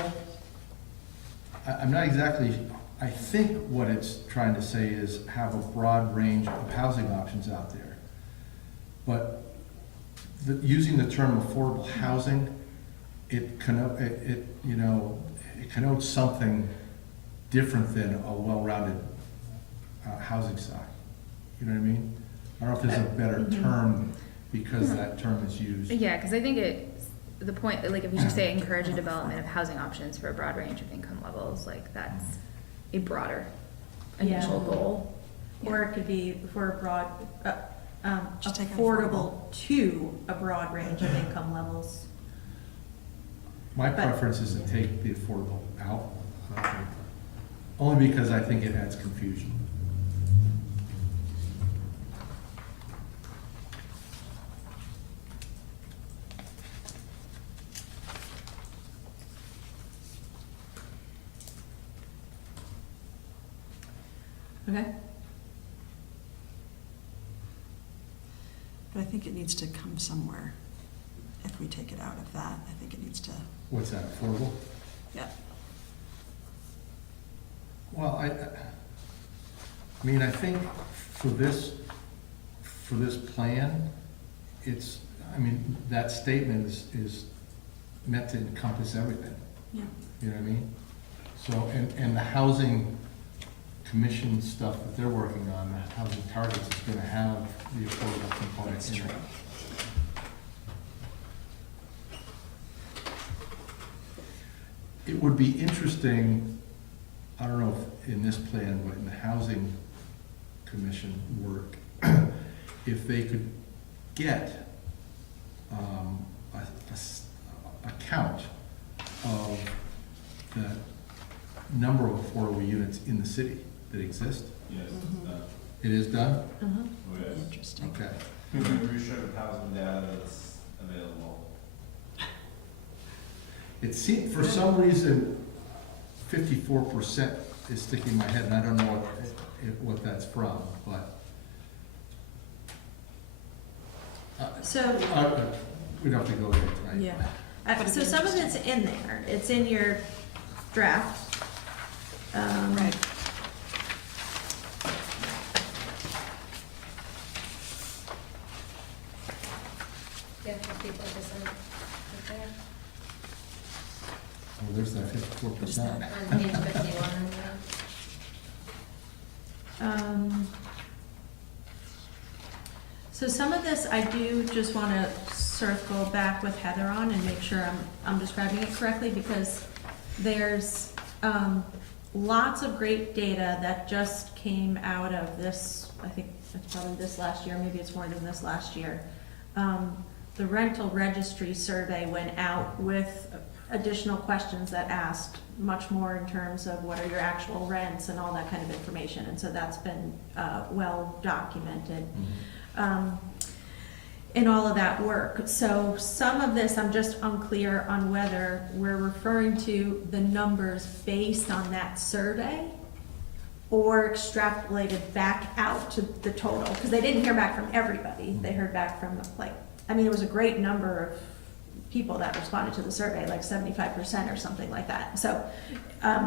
I'm not exactly, I think what it's trying to say is have a broad range of housing options out there. But using the term affordable housing, it connotes something different than a well-rounded housing stock. You know what I mean? I don't know if there's a better term because that term is used. Yeah, because I think the point, like if you say encourage a development of housing options for a broad range of income levels, like that's a broader initial Yeah. goal. Or it could be for a broad, Just take out affordable to a broad range of income levels. My But- preference is to take the affordable out, only because I think it adds confusion. Okay. But I think it needs to come somewhere. If we take it out of that, I think it needs to, What's that, affordable? yeah. Well, I mean, I think for this plan, it's, I mean, that statement is meant to encompass everything. Yeah. You know what I mean? So, and the housing commission stuff that they're working on, the housing targets is gonna have the affordable component That's in true. it. It would be interesting, I don't know if in this plan, but in the housing commission work, if they could get a count of the number of affordable units in the city that exist. Yes, It is done? Interesting. Okay. we showed housing data that's available. It seemed, for some reason, 54% is sticking in my head, and I don't know what that's from, but. So, We don't have to go there tonight. yeah. So some of it's in there, it's in your draft. Right. Yeah, 54% right Oh, there's that 54%. there, on page 51, So some of this I do just wanna circle back with Heather on and make sure I'm describing it correctly, because there's, lots of great data that just came out of this, I think it's probably this last year, maybe it's more than this last year. The rental registry survey went out with additional questions that asked much more in terms of what are your actual rents and all that kind of information, and so that's been, well documented. In all of that work. So some of this, I'm just unclear on whether we're referring to the numbers based on that survey or extrapolated back out to the total, because they didn't hear back from everybody. They heard back from, like, I mean, it was a great number of people that responded to the survey, like 75% or something like that. So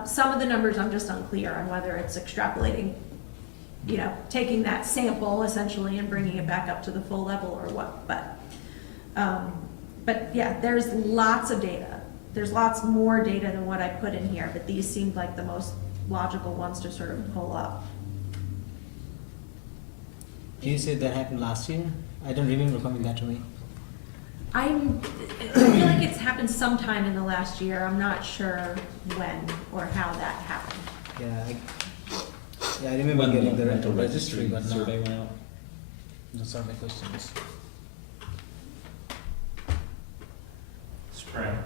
some of the numbers, I'm just unclear on whether it's extrapolating, you know, taking that sample essentially and bringing it back up to the full level or what, but yeah, there's lots of data. There's lots more data than what I put in here, but these seemed like the most logical ones to sort of pull up. You said that happened last year? I don't remember coming that to me. I feel like it's happened sometime in the last year. I'm not sure when or how that happened. Yeah, I remember When getting the rental rental registry, but not survey went out. the survey questions. Spring.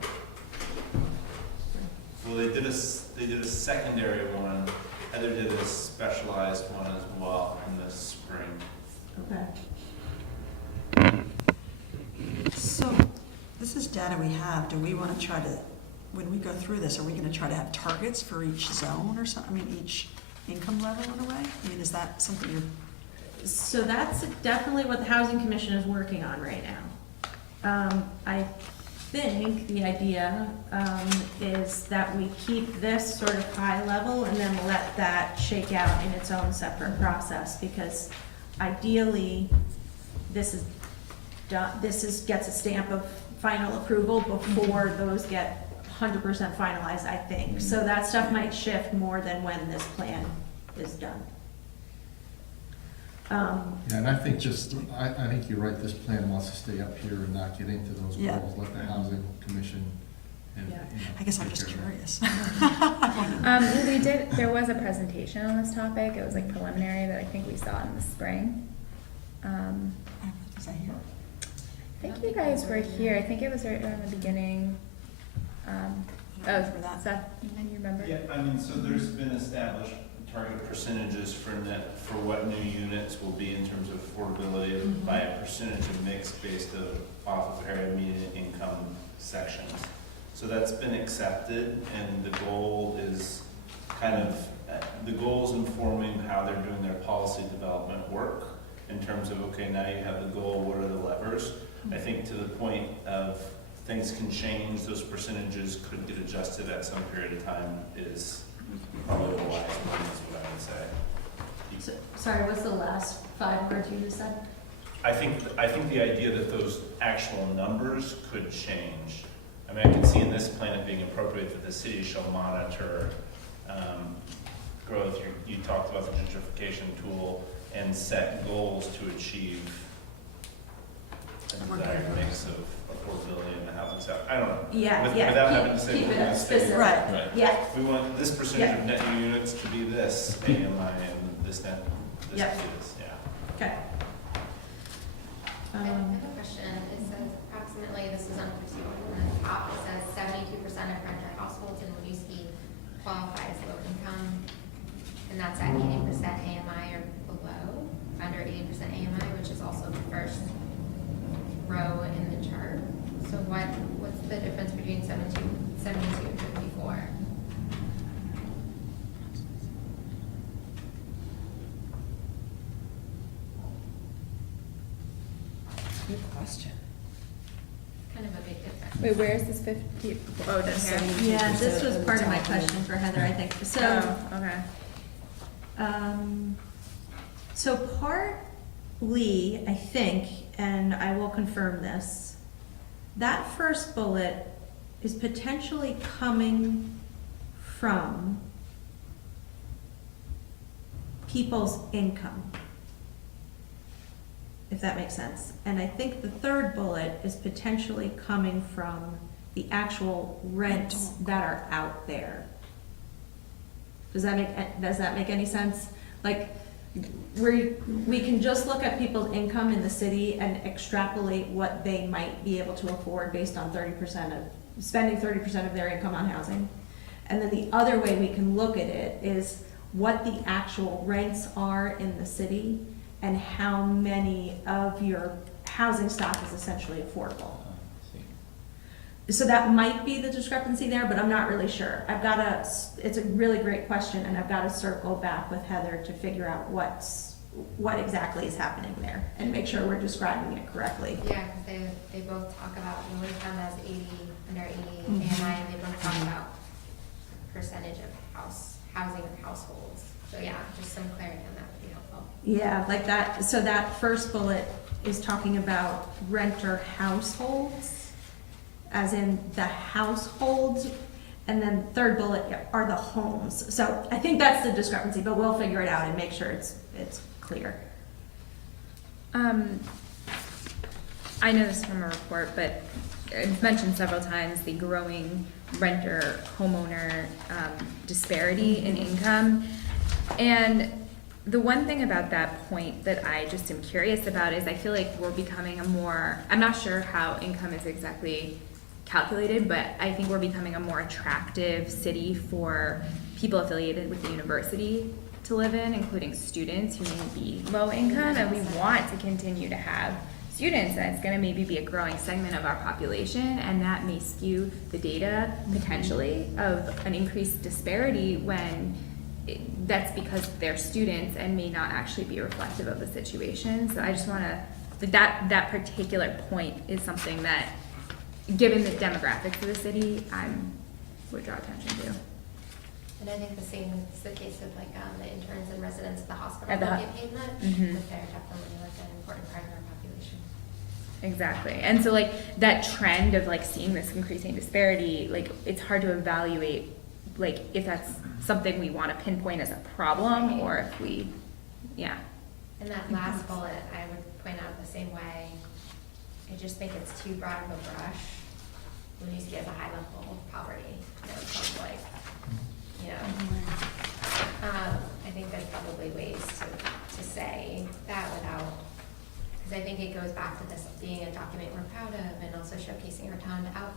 Well, they did a secondary one, Heather did a specialized one as well in the spring. Okay. So, this is data we have. Do we want to try to, when we go through this, are we going to try to have targets for each zone or something? I mean, each income level in a way? I mean, is that something you're, So that's definitely what the Housing Commission is working on right now. I think the idea is that we keep this sort of high level and then let that shake out in its own separate process, because ideally, this is done, gets a stamp of final approval before those get 100% finalized, I think. So that stuff might shift more than when this plan is done. Yeah, and I think I think you're right, this plan wants to stay up here and not get into those Yeah. goals, let the housing commission and, Yeah. you know, I guess I'm take just care of that. curious. There was a presentation on this topic, it was like preliminary that I think we saw in the spring. Is that here? I think you guys were here, I think it was right around the beginning. I don't remember that. Seth, you remember? Yeah, I mean, so there's been established target percentages for what new units will be in terms of affordability by a percentage of mix based off of area median income sections. So that's been accepted, and the goal is informing how they're doing their policy development work in terms of, okay, now you have the goal, what are the levers? I think to the point of things can change, those percentages could get adjusted at some period of time is probably the wise one, is what I would say. Sorry, what's the last 5 words you just said? I think the idea that those actual numbers could change. I mean, I can see in this plan it being appropriate that the city shall monitor growth. You talked about the gentrification tool and set goals to achieve a desired mix of affordability in the housing sector. I don't know. Yeah, Without having to say keep we're it gonna stay. specific. Right. Right. Yeah, We want this percentage of net new units to be this AMI and this net, this Yep. to be this, yeah. okay. I have a question. It says approximately, this is on the top, it says 72% of renter households in Winooski qualify as low income, and that's at 80% AMI or below, under 80% AMI, which is also the first row in the chart. So what's the difference between 72 and 54? Good question. Kind of a big difference. Wait, where is this 50? Oh, down here? Yeah, this was part of my question for Heather, I think. So, Oh, okay. so partly, I think, and I will confirm this, that first bullet is potentially coming from people's income, if that makes sense. And I think the third bullet is potentially coming from the actual rents that are out there. Does that make any sense? Like, we can just look at people's income in the city and extrapolate what they might be able to afford based on spending 30% of their income on housing. And then the other way we can look at it is what the actual rents are in the city and how many of your housing stock is essentially affordable. So that might be the discrepancy there, but I'm not really sure. It's a really great question, and I've got to circle back with Heather to figure out what exactly is happening there and make sure we're describing it correctly. Yeah, because they both talk about, the income as 80, under 80 AMI, and they both talk about percentage of housing of households. So yeah, just some clarity on that would be helpful. Yeah, like that, so that first bullet is talking about renter households, as in the households, and then third bullet are the homes. So I think that's the discrepancy, but we'll figure it out and make sure it's clear. I know this from a report, but it's mentioned several times, the growing renter homeowner disparity in income. And the one thing about that point that I just am curious about is I feel like we're becoming I'm not sure how income is exactly calculated, but I think we're becoming a more attractive city for people affiliated with the university to live in, including students who may be low income, and we want to continue to have students, and it's gonna maybe be a growing segment of our population, and that may skew the data potentially of an increased disparity when that's because they're students and may not actually be reflective of the situation. So I just wanna, that particular point is something that, given the demographics of the city, would draw attention to. And I think the same is the case with like the interns and residents at the hospital At the don't get paid much, Mhm. but they're definitely like an important part of our population. Exactly. And so like that trend of like seeing this increasing disparity, like it's hard to evaluate like if that's something we want to pinpoint as a problem or if we, yeah. And that last bullet, I would point out the same way. I just think it's too broad of a brush. Winooski has a high level of poverty, it sounds like, I think there's probably ways to say that without, because I think it goes back to this being a document we're proud of and also showcasing our town out,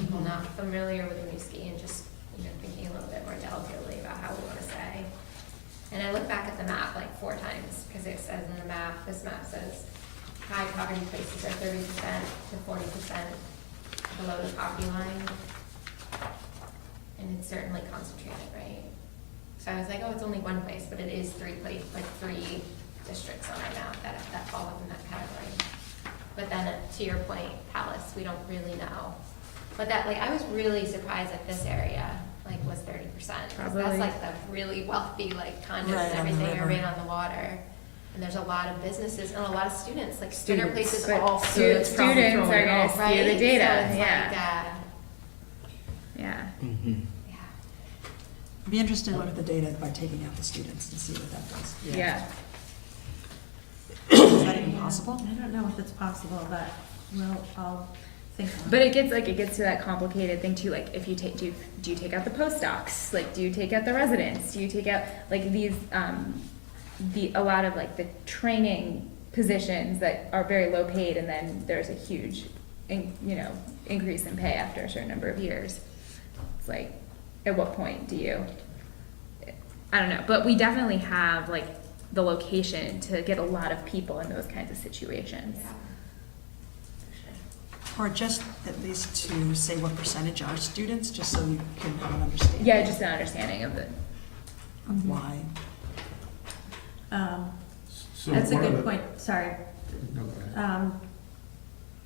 people not familiar with Winooski and just, thinking a little bit more delicately about how we want to say. And I look back at the map like 4 times, because it says in the map, this map says high poverty places are 30% to 40% below the poverty line. And it's certainly concentrated, right? So I was like, oh, it's only one place, but it is 3 districts on our map that fall within that category. But then to your point, Palace, we don't really know. But that, I was really surprised that this area, was 30%. Because that's Probably. the really wealthy, condos Right, and on the everything are river. right on the water. And there's a lot of businesses and a lot of students, like dinner Students. places But all students food, probably are throwing it gonna off, see right? the data, So it's yeah, like, yeah. Mm-hmm. yeah. Be interested to look at the data by taking out the students and see what that does. Yeah. Is that even possible? I don't know if it's possible, but I'll think on it. But it gets to that complicated thing too, like if you take, do you take out the postdocs? Like, do you take out the residents? Do you take out, like, these, a lot of like the training positions that are very low paid, and then there's a huge, increase in pay after a certain number of years. It's like, at what point do you, I don't know, but we definitely have like the location to get a lot of people in those kinds of situations. Or just at least to say what percentage are students, just so you can have an understanding. Yeah, just an understanding of the, Of why. So That's a one of good the- point, sorry. No, go ahead.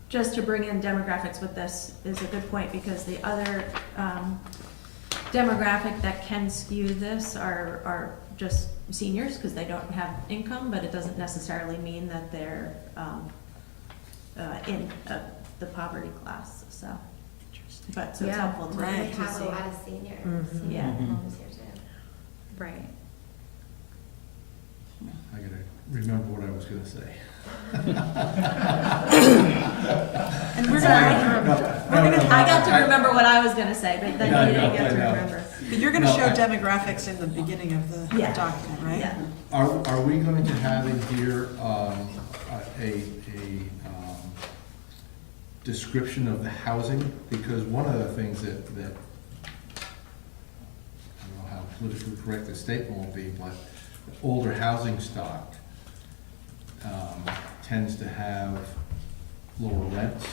Just to bring in demographics with this is a good point, because the other demographic that can skew this are just seniors, because they don't have income, but it doesn't necessarily mean that they're in the poverty class, so. But, so it's Yeah, helpful to right. We have see. a lot of seniors, Mhm. Yeah. homes here too. right. I gotta remember what I was gonna say. And we're Sorry. gonna, I got to remember what I was gonna say, but then I you didn't know, get to I know. remember. but you're gonna No, show I- demographics in the beginning of the Yeah. document, right? Yeah. Are we going to have in here, a description of the housing? Because one of the things that, I don't know how politically correct the statement will be, but older housing stock, tends to have lower rents,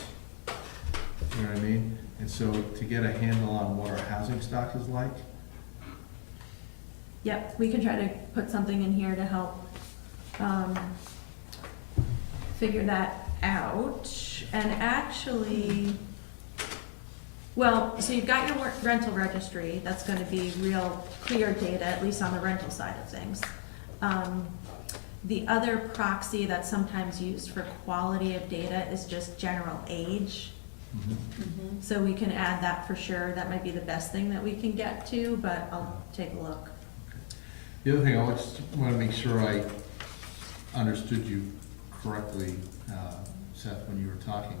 you know what I mean? And so to get a handle on what our housing stock is like, Yep, we can try to put something in here to help figure that out. And actually, well, so you've got your rental registry, that's gonna be real clear data, at least on the rental side of things. The other proxy that's sometimes used for quality of data is just general age. So we can add that for sure, that might be the best thing that we can get to, but I'll take a look. the other thing, I just want to make sure I understood you correctly, Seth, when you were talking.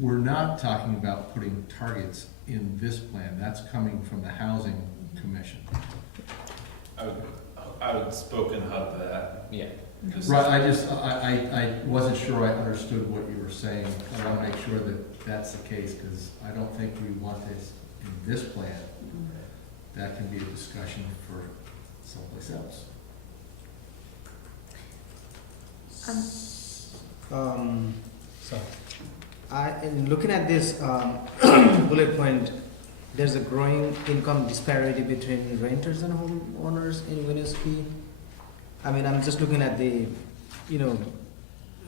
We're not talking about putting targets in this plan, that's coming from the Housing Commission. I would spoken hub that. Yeah. Just- Right, I wasn't sure I understood what you were saying. I want to make sure that that's the case, because I don't think we want this in this plan. That can be a discussion for someplace else. So, in looking at this bullet point, there's a growing income disparity between renters and homeowners in Winooski. I mean, I'm just looking at the,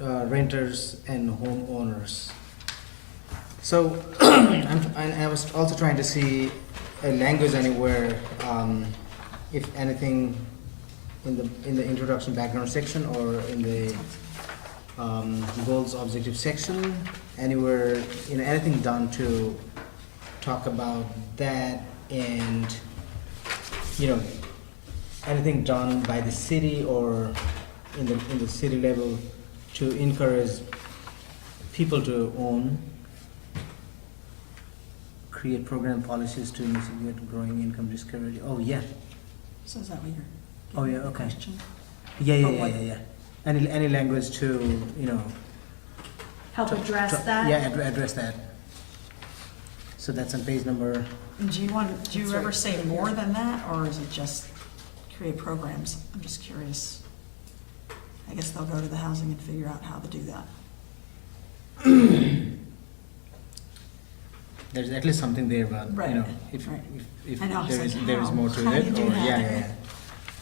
renters and homeowners. So, I was also trying to see a language anywhere, if anything, in the introduction background section or in the goals objective section, anywhere, anything done to talk about that, and anything done by the city or in the city level to encourage people to own, create program policies to mitigate growing income disparity. Oh yeah. So is that what you're? Oh, yeah, getting at, the okay. question? Yeah. Any language to Help address that? Yeah, address that. So that's on page number. And do you That's ever right. say more than that, or is it just create programs? I'm just curious. I guess they'll go to the housing and figure out how to do that. There's at least something there, but Right, if right. if I know, it's there is like, there is how? more to How do it, you do or that? yeah.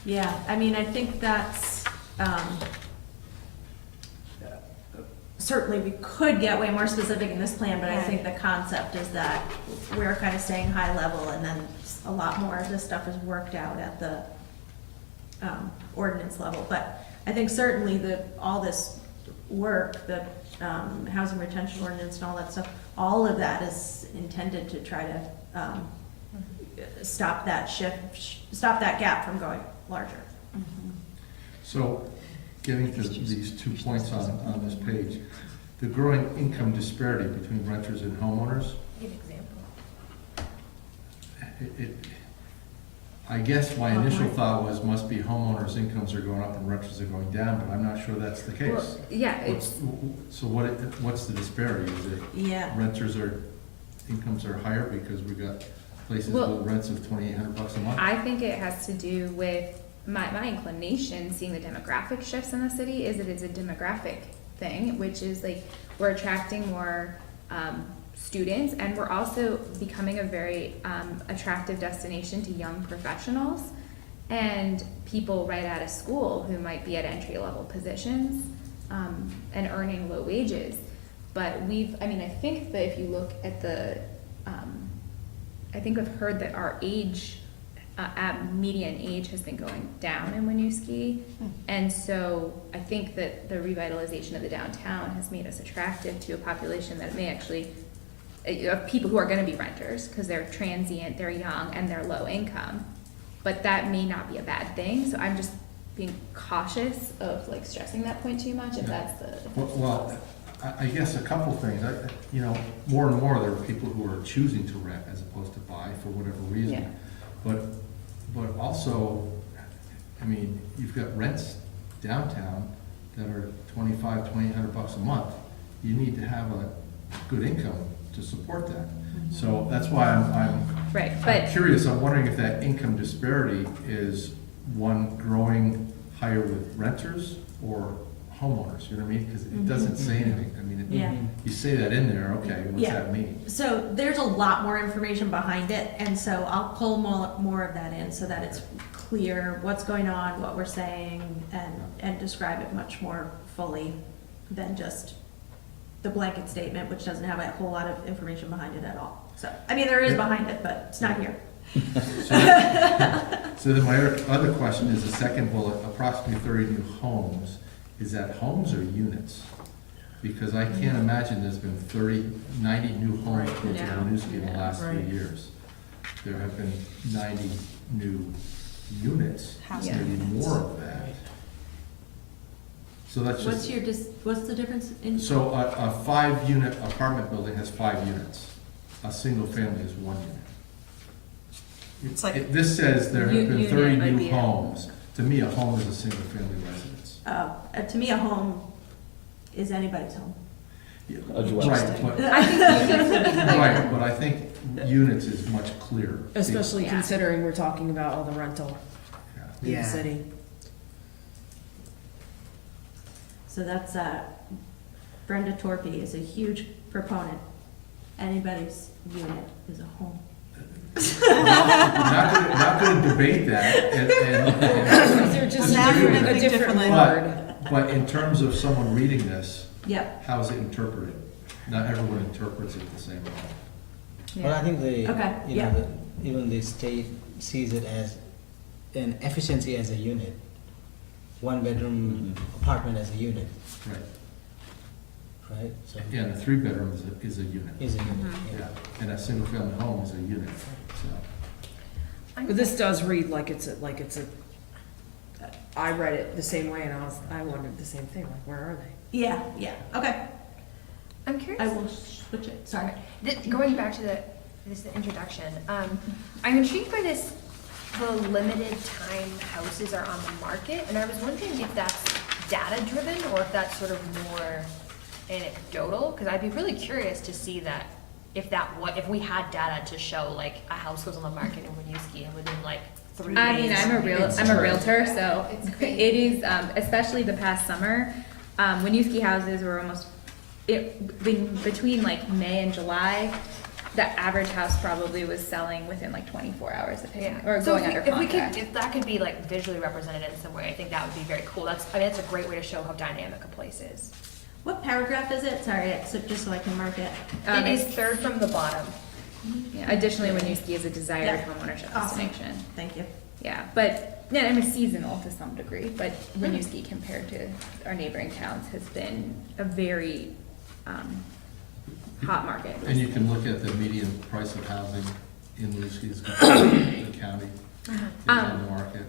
Yeah, I mean, I think that's, certainly we could get way more specific in this plan, but I think the concept is that we're kind of staying high level, and then a lot more of this stuff is worked out at the ordinance level. But I think certainly all this work, the, housing retention ordinance and all that stuff, all of that is intended to try to, stop that stop that gap from going larger. So, getting to these 2 points on this page, the growing income disparity between renters and homeowners, Give an example. I guess my initial thought was must be homeowners' incomes are going up and renters are going down, but I'm not sure that's the Well, case. yeah, What's, so what's the disparity? Is it Yeah, incomes are higher because we got places Well, with rents of $2,800 a month? I think it has to do with my inclination, seeing the demographic shifts in the city, is that it's a demographic thing, which is like, we're attracting more, students, and we're also becoming a very, attractive destination to young professionals and people right out of school who might be at entry-level positions, and earning low wages. But I think that if you look at the, I think I've heard that our age, median age has been going down in Winooski. And so I think that the revitalization of the downtown has made us attractive to a population that may actually, of people who are gonna be renters, cause they're transient, they're young, and they're low income. But that may not be a bad thing, so I'm just being cautious of like stressing that point too much, if Yeah. that's the. Well, I guess a couple things. More and more there are people who are choosing to rent as opposed to buy for whatever reason. Yeah. But also, I mean, you've got rents downtown that are $2,800 a month. You need to have a good income to support that. So that's why Right, I'm but, curious. I'm wondering if that income disparity is one growing higher with renters or homeowners, you know what I mean? Because it doesn't say anything. I mean, yeah. you say that in there, okay, what's Yeah. that mean? So there's a lot more information behind it, and so I'll pull more of that in so that it's clear what's going on, what we're saying, and describe it much more fully than just the blanket statement, which doesn't have a whole lot of information behind it at all. So, I mean, there is behind it, but it's not here. So then my other question is the second bullet, approximately 30 new homes. Is that homes or units? Because I can't imagine there's been 90 new homes Right, built in no, Winooski in the yeah, last 3 right. years. There have been 90 new units, Housing maybe units. more of that. So that's What's just, what's the difference in? so a 5-unit apartment building has 5 units. A single family is 1 unit. It's like- This says there have been Unit 30 might new be a- homes. To me, a home is a single family residence. To me, a home is anybody's home. Yeah, A dwelling. right, but, I think units would be clear. right, but I think units is much clearer. Especially Yeah. considering we're talking about all the rental Yeah. in the city. So that's, Brenda Torpy is a huge proponent. Anybody's unit is a home. Not gonna debate that, and, They're just Now you're gonna a think different differently. word. but in terms of someone reading this, Yep, how is it interpreted? Not everyone interprets it the same way. Well, I think Okay, yeah. Even the state sees it as an efficiency as a unit, 1-bedroom apartment as a unit, Right. right? So Yeah, and a 3-bedroom is a unit. is a unit. Mhm. Yeah, and a single-family home is a unit, so. But this does read like it's a, I read it the same way and I wondered the same thing, like, where are they? yeah, okay. I'm curious. I will switch it, sorry. Going back to this introduction, I'm intrigued by this, the limited time houses are on the market, and I was wondering if that's data driven or if that's sort of more anecdotal, because I'd be really curious to see that, if we had data to show like a house goes on the market in Winooski and within like 3 days. I mean, I'm a realtor, so It's crazy. it is, especially the past summer, Winooski houses were almost, between like May and July, the average house probably was selling within like 24 hours of hitting, or So going under contract. if that could be like visually represented in some way, I think that would be very cool. That's a great way to show how dynamic a place is. What paragraph is it? Sorry, just so I can mark it. It is It's- third from the bottom. yeah, additionally, Winooski is a desired Yeah. homeownership Awesome. destination. Thank you. Yeah, but, yeah, I mean, seasonal to some degree, but Winooski compared to our neighboring towns has been a very, hot market. And you can look at the median price of housing in Winooski, it's the county, the market.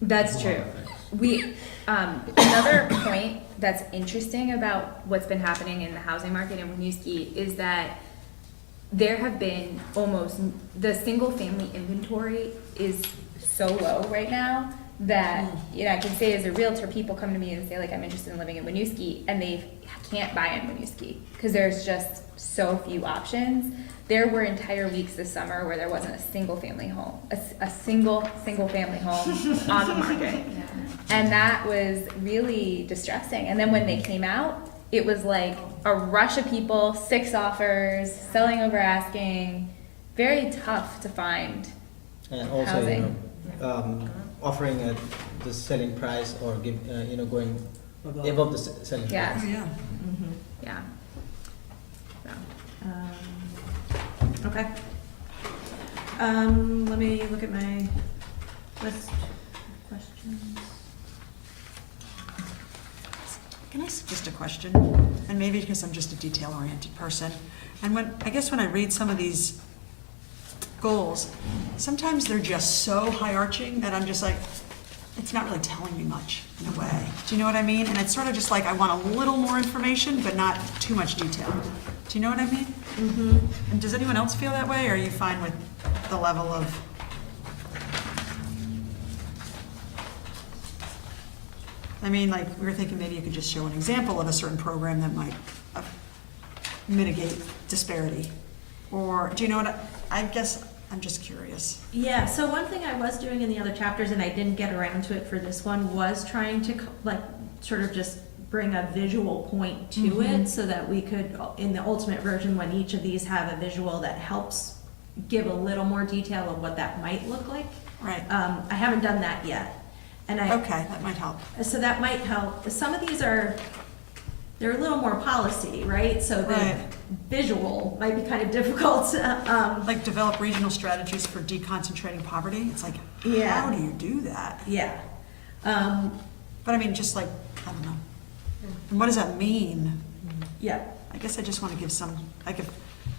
That's There's a lot true. of things. We, another point that's interesting about what's been happening in the housing market in Winooski is that there have been the single-family inventory is so low right now that, you know, I can say as a realtor, people come to me and say, like, I'm interested in living in Winooski, and they can't buy in Winooski, because there's just so few options. There were entire weeks this summer where there wasn't a single-family home, a single-family home on the market. And that was really distressing. And then when they came out, it was like a rush of people, 6 offers, selling over asking, very tough to find And also, housing. Offering the selling price or give, going above the selling Yeah. price. Oh, yeah. Yeah. So. Okay. Let me look at my list of questions. Can I suggest a question? And maybe because I'm just a detail-oriented person. And I guess when I read some of these goals, sometimes they're just so high-arching that I'm just like, it's not really telling me much in a way. Do you know what I mean? And it's sort of just like, I want a little more information, but not too much detail. Do you know what I mean? Mm-hmm. And does anyone else feel that way, or are you fine with the level of? I mean, like, we were thinking maybe you could just show an example of a certain program that might mitigate disparity. Or, do you know what, I guess, I'm just curious. Yeah, so one thing I was doing in the other chapters, and I didn't get around to it for this one, was trying to sort of just bring a visual point to it, so that we could, in the ultimate version, when each of these have a visual that helps give a little more detail of what that might look like. Right, I haven't done that yet, and okay, that might help. so that might help. Some of these they're a little more policy, right? So the Right. visual might be kind of difficult. Like develop regional strategies for deconcentrating poverty, it's like, Yeah. how do you do that? Yeah. But I mean, just like, I don't know. And what does that mean? Yeah, I guess I just wanna give some, like if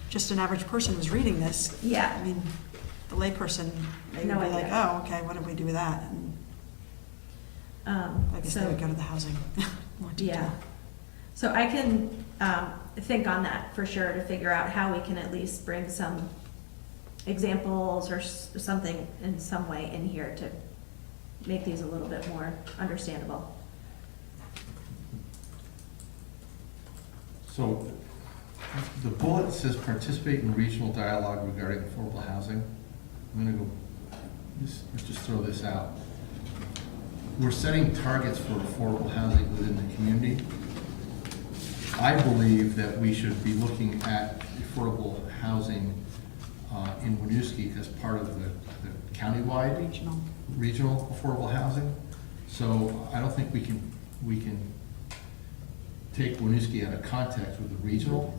just an average person was reading this, yeah. I mean, the layperson maybe No would be like, idea. oh, okay, what do we do with that? And I guess they So, would go to the housing more detail. yeah. So I can, think on that for sure, to figure out how we can at least bring some examples or something in some way in here to make these a little bit more understandable. So, the bullet says participate in regional dialogue regarding affordable housing. I'm gonna go, just throw this out. We're setting targets for affordable housing within the community. I believe that we should be looking at affordable housing in Winooski as part of the countywide regional affordable housing. So I don't think we can take Winooski out of context with the regional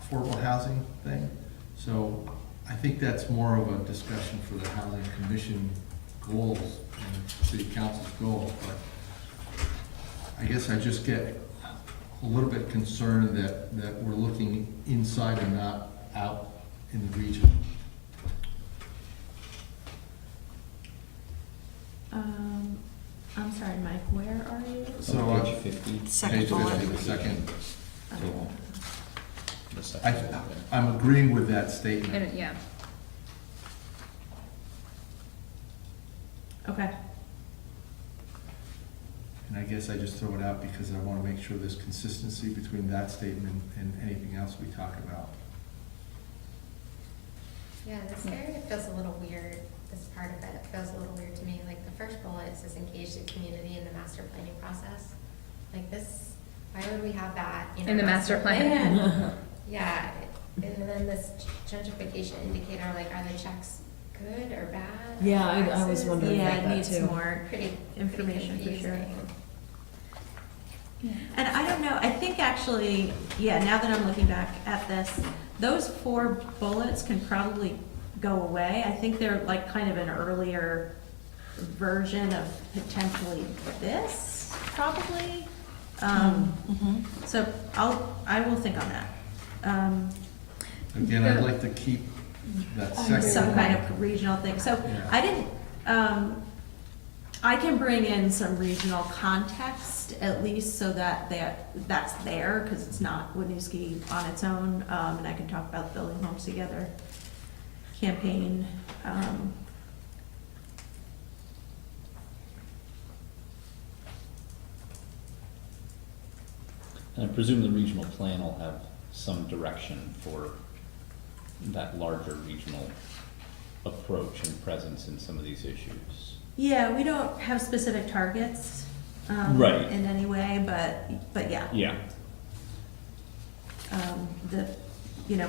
affordable housing thing. So I think that's more of a discussion for the Housing Commission goals and City Council's goals, but I guess I just get a little bit concerned that we're looking inside and not out in the region. I'm sorry, Mike, where are you? So, Page 50. Second page bullet. 50, the second, The second bullet. I'm agreeing with that statement. And, yeah. Okay, And I guess I just throw it out because I wanna make sure there's consistency between that statement and anything else we talk about. Yeah, this area feels a little weird, this part of it feels a little weird to me, like the first bullet says engage the community in the master planning process. Like this, why would we have that in In our the master plan. Yeah, and then this gentrification indicator, like are the checks good or bad? Yeah, I was Taxes? wondering yeah, about it that needs too. more Pretty information for sure. confusing. And I don't know, I think actually, yeah, now that I'm looking back at this, those 4 bullets can probably go away. I think they're like kind of an earlier version of potentially this, probably. So I will think on that. Again, I'd like to keep that second Some one. kind of regional thing. So Yeah. I didn't, I can bring in some regional context, at least, so that that's there, because it's not Winooski on its own, and I can talk about building homes together campaign. And I presume the regional plan will have some direction for that larger regional approach and presence in some of these issues. Yeah, we don't have specific targets, Right. in any way, but yeah. Yeah. The, you know,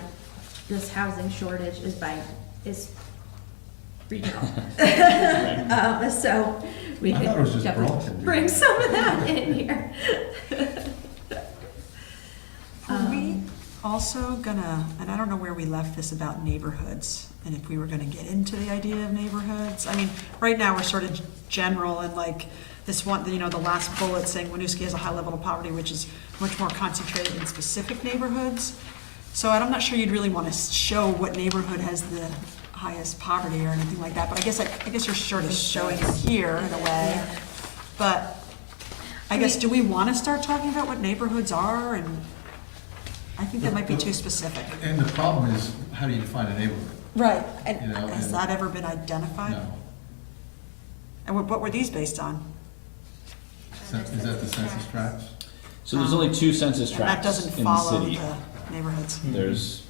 this housing shortage is regional. So we I thought it was could just definitely Burlington. bring some of that in here. Are we also gonna, and I don't know where we left this about neighborhoods, and if we were gonna get into the idea of neighborhoods. I mean, right now, we're sort of general, and like, this one, you know, the last bullet saying Winooski has a high level of poverty, which is much more concentrated in specific neighborhoods. So I'm not sure you'd really wanna show what neighborhood has the highest poverty or anything like that, but I guess you're sort of showing it here in a way. But I guess, do we wanna start talking about what neighborhoods are, and I think that might be too specific. And the problem is, how do you define a neighborhood? Right, You know, has and- that ever been identified? No. And what were these based on? Is that the census tracts? So there's only 2 census And that tracts doesn't in the follow city. the neighborhoods. There's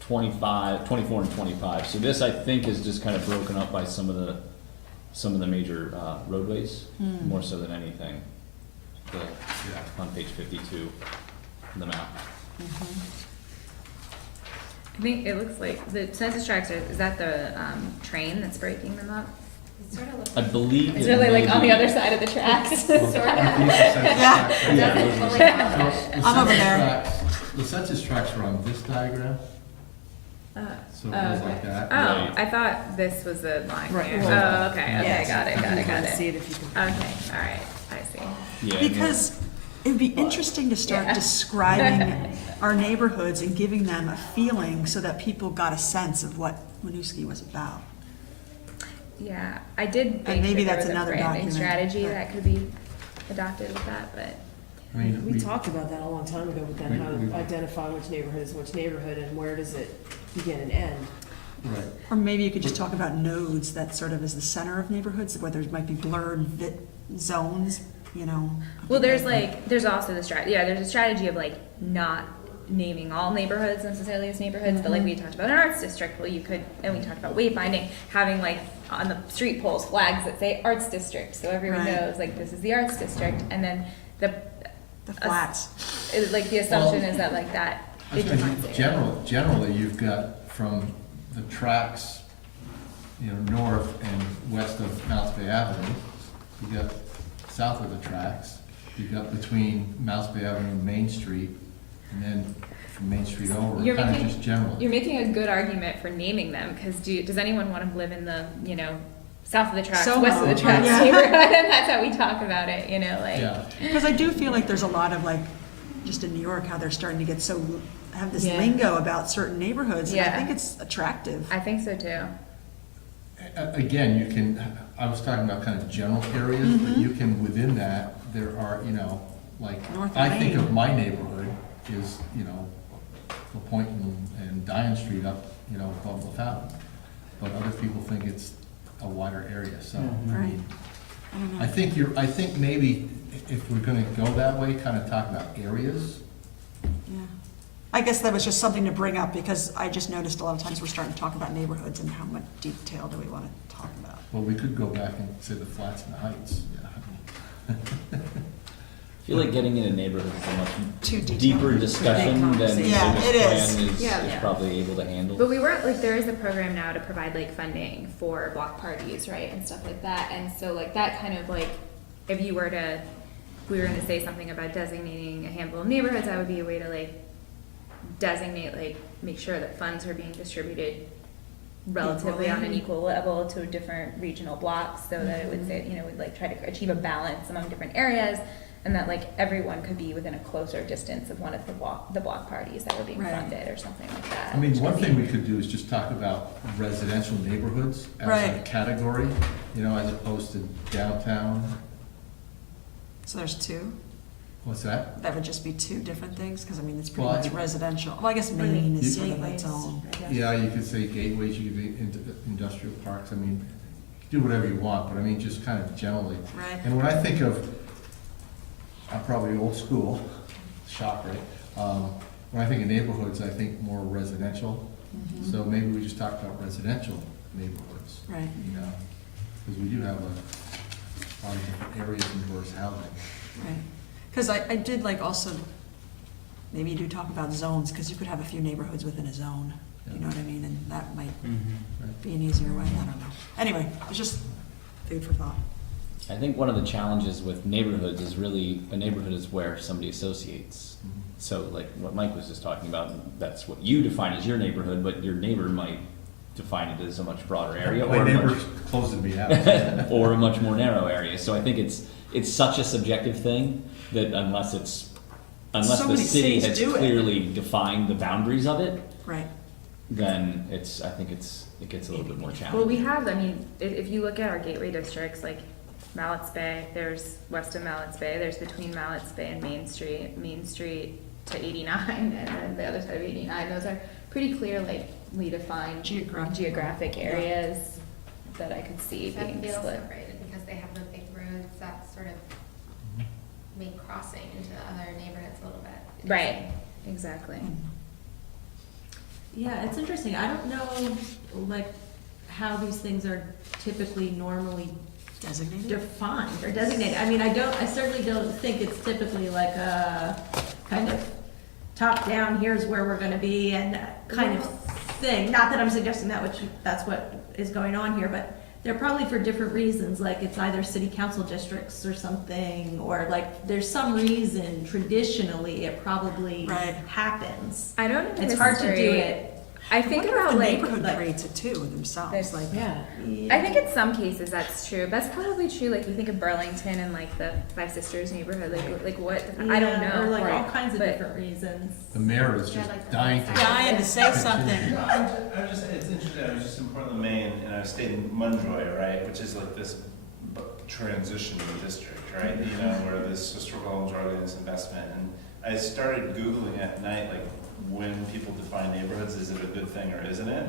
24 and 25. So this, I think, is just kind of broken up by some of the major roadways, more so than anything. On page 52, the map. I think it looks like the census tracts is that the train that's breaking them up? It sort of looks I like. believe It's it really like may on the be- other side of the tracks, sort of. Yeah. It doesn't fully follow. I'm over there. The census tracts are on this diagram, so it goes like that. Oh, Right. I thought this was the line Right. here. Well, Oh, okay, Yeah, got it, you got can it, got kinda it. see it if you can. Okay, all right, I see. Yeah, and Because it'd be interesting to start Yeah. describing our neighborhoods and giving them a feeling so that people got a sense of what Winooski was about. Yeah, I did think maybe that there that's was a another branding document, strategy but- that could be adopted with that, but. I mean, We talked about that a long time ago, but then how we- to identify which neighborhood is which neighborhood and where does it begin and end? Right. Or maybe you could just talk about nodes that sort of is the center of neighborhoods, where there might be blurred zones, you know. Well, there's also the there's a strategy of like not naming all neighborhoods necessarily as neighborhoods, but like we talked about an arts district, well, you could, and we talked about wayfinding, having like on the street poles flags that say arts district, so everyone Right. knows like this is the arts district, and then the flats. like the assumption is that like that I was it gonna defines say, it. generally, you've got from the tracks, you know, north and west of Mounts Bay Avenue, you've got south of the tracks, you've got between Mounts Bay Avenue and Main Street, and then from Main Street over, You're kind of making- just generally. You're making a good argument for naming them, because does anyone want to live in the, you know, south of the tracks, Soho. west of the tracks Yeah. neighborhood, and that's how we talk about it, you know, like. Yeah, Because I do feel like there's a lot of like, just in New York, how they're starting to get have this Yeah. lingo about certain neighborhoods, and I Yeah. think it's attractive. I think so too. again, you can, I was talking about kind of general areas, but you can, within that, there are, you know, like, North I think Main. of my neighborhood is, you know, LaPointe and Diane Street up, you know, above the fountain. But other people think it's a wider area, so, I Right. mean, I don't know. I think maybe if we're gonna go that way, kind of talk about areas. Yeah. I guess that was just something to bring up, because I just noticed a lot of times we're starting to talk about neighborhoods, and how much detail do we want to talk about? Well, we could go back and say the flats and the heights, yeah. I feel like getting into neighborhoods is a much Too detailed. deeper discussion than conversation. this Yeah, plan it is. is Yeah. probably able to handle. But we weren't, like, there is a program now to provide, like, funding for block parties, right, and stuff like that, and so, like, that kind of, like, if we were gonna say something about designating a handful of neighborhoods, that would be a way to, like, designate, like, make sure that funds are being distributed relatively on an Equally. equal level to different regional blocks, so that it would say, you know, would like try to achieve a balance among different areas, and that like everyone could be within a closer distance of one of the block parties that were being Right. funded or something like that. I mean, which one could thing be- we could do is just talk about residential neighborhoods as a Right. category, you know, as opposed to downtown. So there's two, What's that? that would just be two different things, because I mean, it's pretty Well, much I- residential, well, I guess Maine is sort of its Gateways, own. I guess. Yeah, you could say gateways, you could be industrial parks, I mean, do whatever you want, but I mean, just kind of generally. Right, And when I think of, I'm probably old school, shock, right? When I think of neighborhoods, I think more residential, mhm, so maybe we just talk about residential neighborhoods, right, you know? Because we do have a lot of different areas in diverse housing. right. Because I did like also, maybe you do talk about zones, because you could have a few neighborhoods within a zone, you know what I mean, and that might be an easier way, I don't know. Anyway, it's just food for thought. I think one of the challenges with neighborhoods is really, a neighborhood is where somebody associates. So like what Mike was just talking about, that's what you define as your neighborhood, but your neighbor might define it as a much broader area, My or a neighbor's much, closing me out. or a much more narrow area. So I think it's such a subjective thing that unless So the many city cities has do it. clearly defined the boundaries of it, Right, then it gets a little bit more Well, challenging. we have, I mean, if you look at our gateway districts, like Mallett's Bay, there's west of Mallett's Bay, there's between Mallett's Bay and Main Street to 89, and then the other side of 89, those are pretty clearly defined geographic areas that I could see That being feels split. separated because they have the big roads that sort of make crossing into other neighborhoods a little bit. Right, exactly. Yeah, it's interesting. I don't know, like, how these things are typically normally designated? defined or designated. I mean, I certainly don't think it's typically like a kind of top-down, here's where we're gonna be and kind of thing. Not that I'm suggesting that's what is going on here, but they're probably for different reasons, like it's either city council districts or something, or like, there's some reason traditionally it probably Right. happens. I don't know the It's hard to do history. it. I think wonder if about the like, neighborhood creates it too themselves, There's- like. yeah. I think in some cases that's true. That's probably true. Like you think of Burlington and like the Five Sisters neighborhood. Like what? I don't Yeah, know. Or like all Right. kinds of But- different reasons. The mayor is Yeah, just like the- dying to. Dying to say something. No, I'm just, it's interesting, I was just in Portland, Maine, and I stayed in Munjoy, right, which is like this transition district, right? You know, where this historical homes are this investment, and I started Googling at night, like, when people define neighborhoods, is it a good thing or isn't it?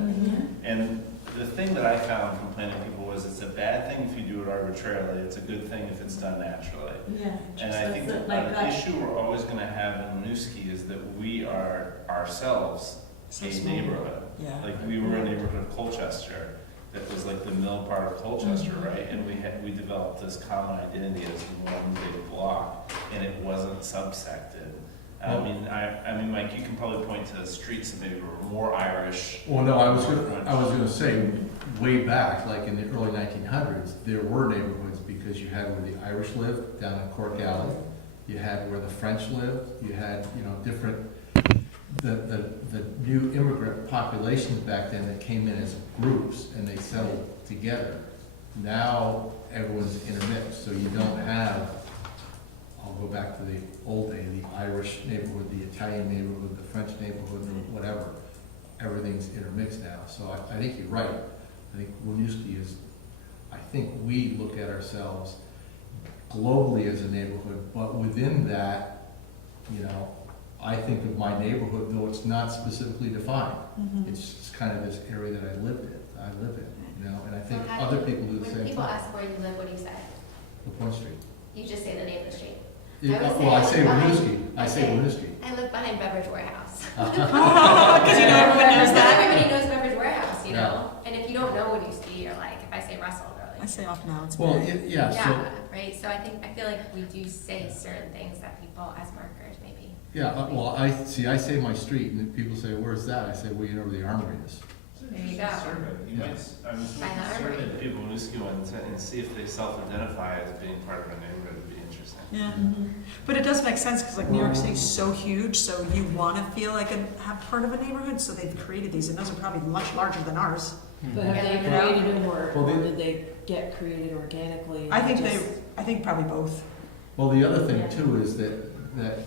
And the thing that I found from planning people was it's a bad thing if you do it arbitrarily, it's a good thing if it's done naturally. Yeah. And I think So, that like an issue we're always gonna have in Winooski is that we are ourselves So a small. neighborhood. Yeah. Like, we were a neighborhood of Colchester, that was like the middle part of Colchester, right? And we developed this common identity as one big block, and it wasn't subsected. I mean, Mike, you can probably point to streets that maybe were more Irish. Well, no, I was gonna say, way back, like in the early 1900s, there were neighborhoods because you had where the Irish lived, down in Cork Alley. You had where the French lived, you had, you know, different, the new immigrant populations back then that came in as groups and they settled together. Now, everyone's intermixed, so you don't have, I'll go back to the old day, the Irish neighborhood, the Italian neighborhood, the French neighborhood, or whatever. Everything's intermixed now, so I think you're right. I think Winooski is, I think we look at ourselves globally as a neighborhood, but within that, you know, I think of my neighborhood, though it's not specifically defined. It's just kind of this area that I live in, you know, and I think So how other do you- people do the same When thing. people ask where you live, what do you say? LaPointe Street. You just say the name of the street. Yeah, I would well, I say say behind- Winooski, I say okay. Winooski. I live behind Beverage Warehouse. Because you know everyone knows Because that. everybody knows Beverage Warehouse, you Yeah. know? And if you don't know Winooski, you're like, if I say Russell, they're I like, say off now, it's Well, bad. yeah, so, yeah, right? So I feel like we do say certain things that people as markers maybe. yeah, well, I say my street, and then people say, where's that? I say, well, you know where the armory is. There you go. You might, I was Find out. survey the people in Winooski and see if they self-identify as being part of a neighborhood, would be interesting. Yeah, but it does make sense, because like New York City's so huge, so you want to feel like have part of a neighborhood, so they've created these, and those are probably much larger than ours. But have they Yeah. created them or Well, they- did they get created organically? I think Just- I think probably both. Well, the other thing too is that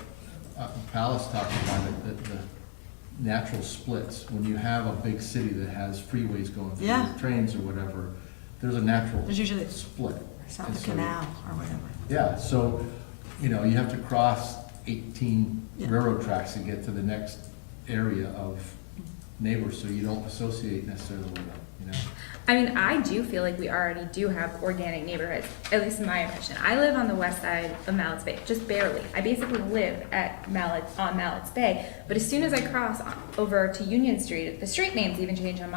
Palace talked about it, that the natural splits, when you have a big city that has freeways going through, Yeah. trains or whatever, there's a natural There's usually split. South And of so- Canal or whatever. Yeah, so, you know, you have to cross 18 Yeah. railroad tracks to get to the next area of neighbors, so you don't associate necessarily with them, you know? I mean, I do feel like we already do have organic neighborhoods, at least in my impression. I live on the west side of Mallett's Bay, just barely. I basically live on Mallett's Bay, but as soon as I cross over to Union Street, the street names even change in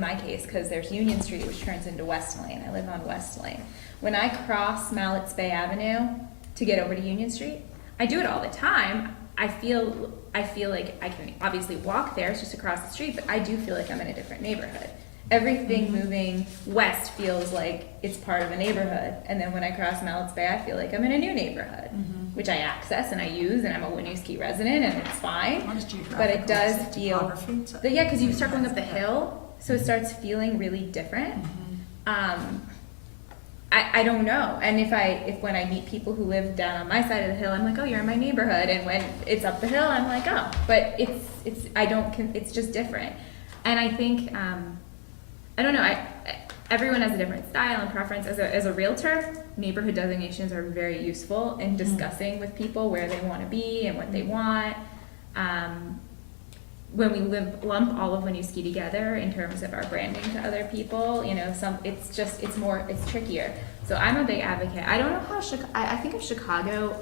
my case, because there's Union Street, which turns into West Lane. I live on West Lane. When I cross Mallett's Bay Avenue to get over to Union Street, I do it all the time. I feel like I can obviously walk there, it's just across the street, but I do feel like I'm in a different neighborhood. Everything moving west feels like it's part of a neighborhood, and then when I cross Mallett's Bay, I feel like I'm in a new neighborhood, which I access and I use, and I'm a Winooski resident, and it's fine. But it does feel, yeah, because you start going up the hill, so it starts feeling really different. I don't know, and when I meet people who live down on my side of the hill, I'm like, oh, you're in my neighborhood, and when it's up the hill, I'm like, oh, but it's just different, and I think, I don't know, everyone has a different style and preference. As a realtor, neighborhood designations are very useful in discussing with people where they want to be and what they want. When we lump all of Winooski together in terms of our branding to other people, you know, it's trickier. So I'm a big advocate. I don't know how I think of Chicago,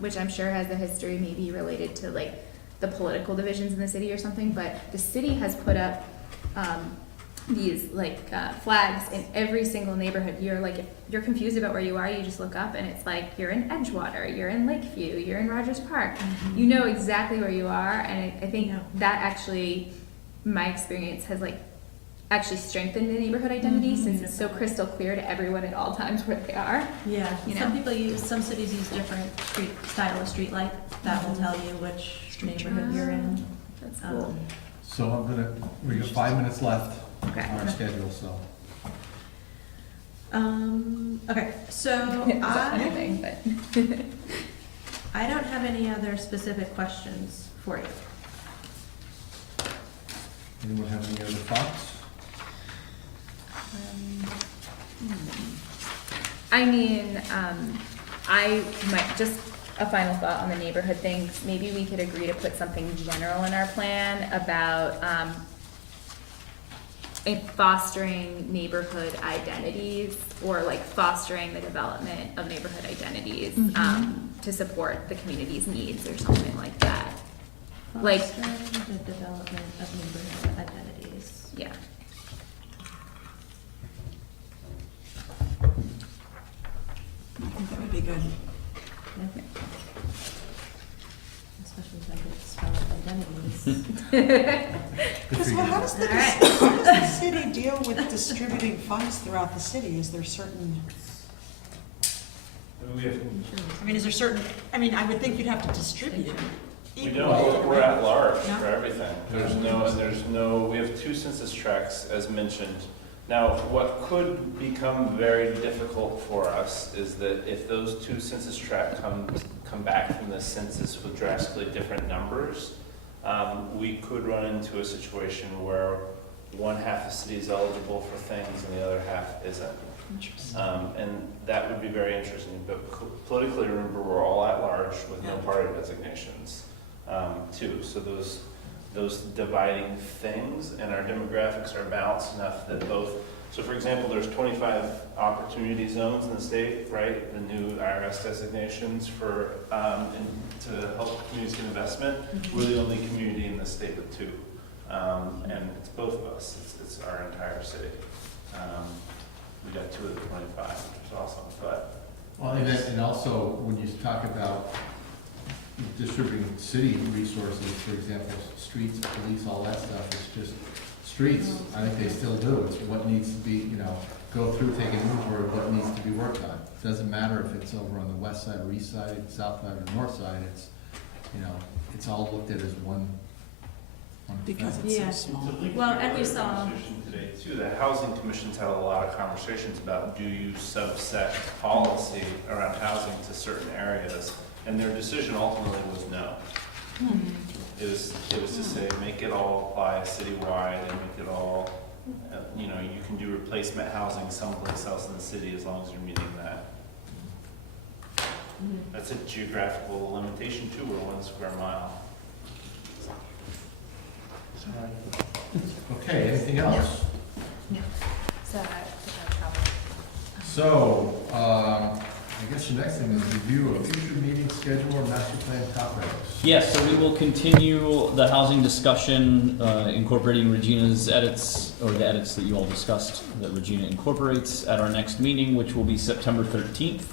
which I'm sure has a history maybe related to like the political divisions in the city or something, but the city has put up these flags in every single neighborhood. You're like, if you're confused about where you are, you just look up and it's like, you're in Edgewater, you're in Lakeview, you're in Rogers Park. You know exactly where you are, and I think that actually, my experience has actually strengthened the neighborhood identity since it's so crystal clear to everyone at all times where they are. Yeah, You know? some cities use different style of street light, that will tell you which neighborhood you're in. That's cool. So we got 5 minutes left Okay. on our schedule, so. Okay, so Anything, but I don't have any other specific questions for you. Anyone have any other thoughts? I mean, I might, just a final thought on the neighborhood things, maybe we could agree to put something general in our plan about, fostering neighborhood identities, or fostering the development of neighborhood identities, to support the community's needs or something like that. Fostering the development of neighborhood identities. Yeah. I think that would be good. Yeah. Especially if I could spell out identities. Because how does All right. how does the city deal with distributing funds throughout the city? Is there certain, I mean, is there certain, I mean, I would think you'd have to distribute We equally. don't, we're at large No? for everything. We have 2 census tracts as mentioned. Now, what could become very difficult for us is that if those 2 census tracts come back from the census with drastically different numbers, we could run into a situation where one half of the city is eligible for things and the other half isn't. Interesting. And that would be very interesting, but politically, remember, we're all at large with no party designations, too. So those dividing things, and our demographics are balanced enough that both, so for example, there's 25 opportunity zones in the state, right? The new IRS designations for, to help communities get investment. We're the only community in the state with 2. And it's both of us, it's our entire city. We got 2 of the 25, which is awesome, but. Well, and also, when you talk about distributing city resources, for example, streets, police, all that stuff, it's just streets. I think they still do. It's what needs to be, go through, take an inventory of what needs to be worked on. It doesn't matter if it's over on the west side or east side, south side or north side, it's all looked at as one because it's Yeah. so small. To link Well, to and we your saw- conversation today too, the housing commission's had a lot of conversations about do you subset policy around housing to certain areas? And their decision ultimately was no. It was to say, make it all apply citywide and make it all, you can do replacement housing someplace else in the city as long as you're meeting that. That's a geographical limitation too, we're 1 square mile. Okay, anything else? So, So, I guess the next thing is review of future meeting schedule or master plan topics. Yes, so we will continue the housing discussion, incorporating Regina's edits, or the edits that you all discussed, that Regina incorporates at our next meeting, which will be September 13th.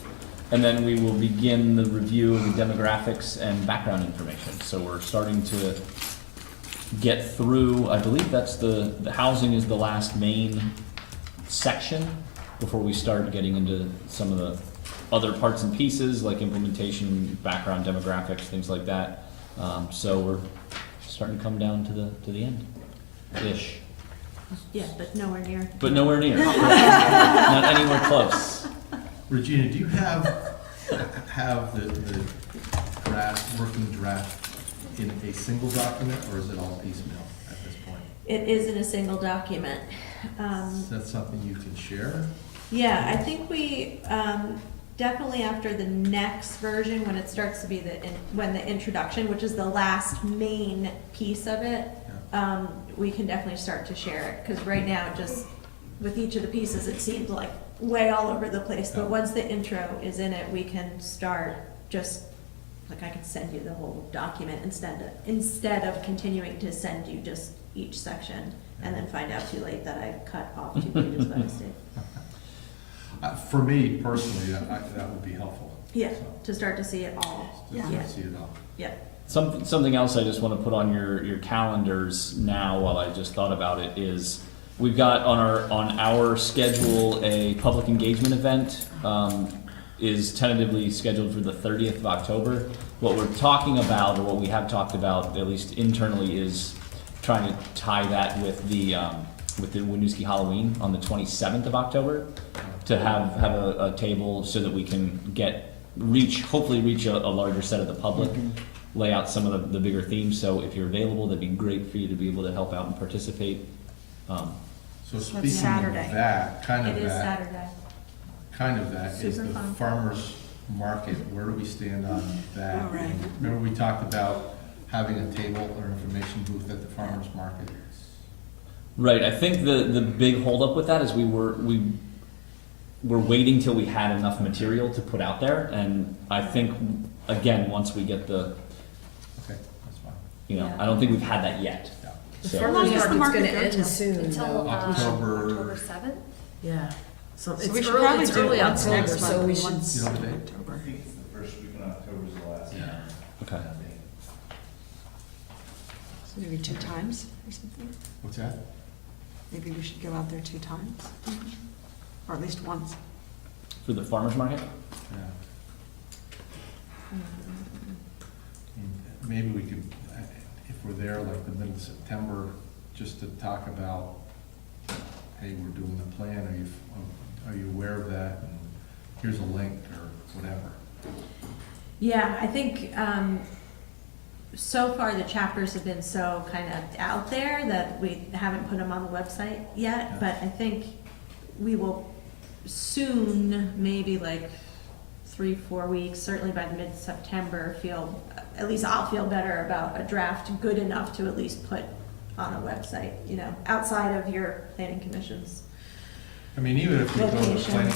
And then we will begin the review of the demographics and background information. So we're starting to get through, I believe that's the housing is the last main section before we start getting into some of the other parts and pieces like implementation, background, demographics, things like that. So we're starting to come down to the end, ish, Yeah, but nowhere near. but nowhere near, not anywhere close. Regina, do you have the draft, working draft in a single document, or is it all piecemeal at this point? It is in a single document. Is that something you can share? Yeah, I think we, definitely after the next version, when it starts to be when the introduction, which is the last main piece of it, we can definitely start to share it, cause right now, just with each of the pieces, it seems like way all over the place, but once the intro is in it, we can start just, like I could send you the whole document instead of continuing to send you just each section, and then find out too late that I cut off 2 pages by mistake. For me personally, that would be helpful. Yeah, So, to start to see it all. to Yeah. see it all. Something else I just want to put on your calendars now while I just thought about it is we've got on our schedule a public engagement event is tentatively scheduled for the 30th of October. What we're talking about, or what we have talked about, at least internally, is trying to tie that with the Winooski Halloween on the 27th of October, to have a table so that we can hopefully reach a larger set of the public, lay out some of the bigger themes. So if you're available, that'd be great for you to be able to help out and participate. So speaking Saturday. of that, It is Saturday. is Super the fun. farmer's market, where do we stand on that? Oh, right. Remember we talked about having a table or information booth at the farmer's market? Right, I think the big holdup with that is we were waiting till we had enough material to put out there, and I think, again, once we get Okay, that's fine. Yeah. I don't think we've had that yet. Yeah. The So, long farmer's does the market's market gonna go end till? soon, until though. October 7th? Yeah, so So it's we should early, probably it's do early it once October, next so month, we should. once You know the date? October. It's the first week in October is the last. okay. So maybe 2 times or something? What's that? Maybe we should go out there 2 times, or at least once. For the farmer's market? Yeah. Maybe we could, if we're there like the middle of September, just to talk about, hey, we're doing the plan, are you aware of that? And here's a link or whatever. Yeah, I think, so far the chapters have been so kind of out there that we haven't put them on the website yet, Yeah. but I think we will soon, maybe like 3-4 weeks, certainly by the mid-September, at least I'll feel better about a draft good enough to at least put on a website, outside of your planning commissions. I mean, even if we go to the Location. planning,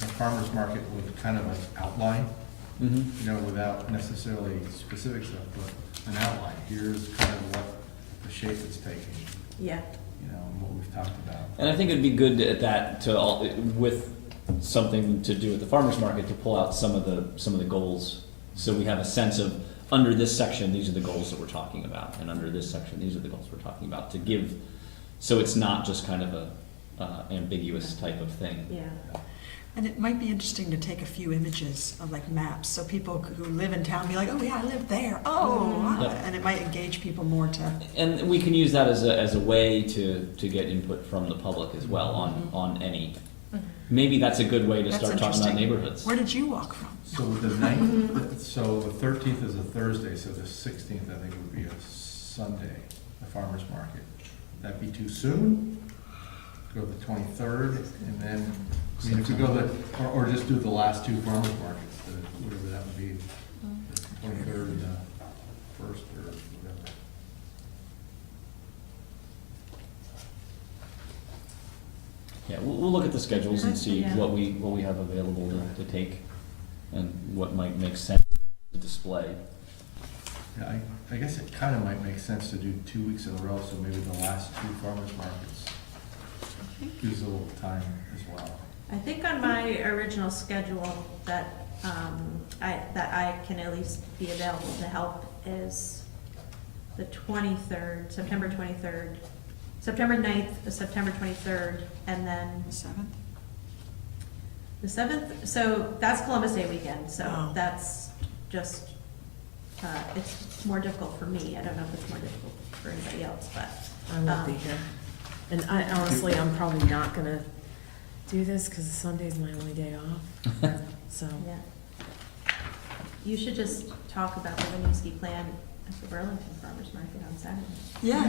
the farmer's market with kind of an outline, Mm-hmm. without necessarily specific stuff, but an outline. Here's kind of what the shape it's taking, Yeah, and what we've talked about. And I think it'd be good at that with something to do at the farmer's market, to pull out some of the goals, so we have a sense of, under this section, these are the goals that we're talking about, and under this section, these are the goals we're talking about, to give, so it's not just kind of a ambiguous type of thing. yeah. And it might be interesting to take a few images of like maps, so people who live in town be like, oh yeah, I live there, oh, Yeah. and it might engage people more to, And we can use that as a way to get input from the public as well on any, maybe that's a good way to That's start talking about interesting. neighborhoods. where did you walk from? So the ninth, so the 13th is a Thursday, so the 16th, I think, would be a Sunday, the farmer's market. That'd be too soon? Go the 23rd, and then, I mean, if we go or just do the last two farmer's markets, whatever that would be, the 23rd and the 1st, or whatever. Yeah, we'll look at the schedules and see Yeah. what we have available to take and what might make sense to display. Yeah, I guess it kind of might make sense to do 2 weeks in a row, so maybe the last two farmer's markets gives a little time as well. I think on my original schedule that, I can at least be available to help is the 23rd, September 23rd, September 9th, September 23rd, and then The 7th? the 7th, so that's Columbus Day weekend, so Oh. that's just, it's more difficult for me. I don't know if it's more difficult for anybody else, but, I won't be here. And I honestly, I'm probably not gonna do this, cause Sunday's my only day off, so. yeah. You should just talk about the Winooski plan at the Burlington Farmers Market on Saturday. Yeah.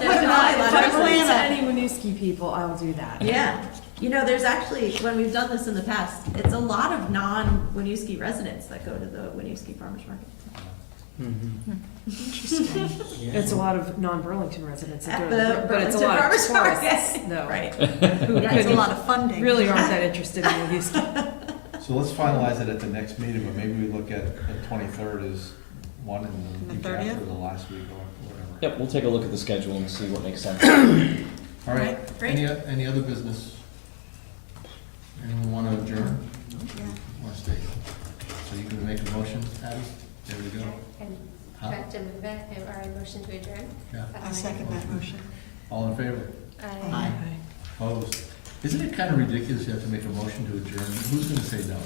Just If I highlight run into it. any Winooski people, I'll do that. Yeah, you know, there's actually, when we've done this in the past, it's a lot of non-Winooski residents that go to the Winooski Farmers Market. Interesting. It's a lot of non-Burlington residents that At do the it, but it's a Burlington lot of Farmers tourists, Market. though. Right. Who Yeah, it's a couldn't- lot of funding. really aren't that interested in Winooski. So let's finalize it at the next meeting, but maybe we look at the 23rd as one and And the the week 30th? after, the last week or whatever. Yep, we'll take a look at the schedule and see what makes sense. All right, Great. any other business? Anyone want to adjourn? Yeah. Want to stay? So you can make a motion, Abby? There we go. And Huh? do I have to move it, or I motion to adjourn? Yeah. I second that motion. All in favor? Aye. Opposed? Isn't it kind of ridiculous you have to make a motion to adjourn? Who's going to say no?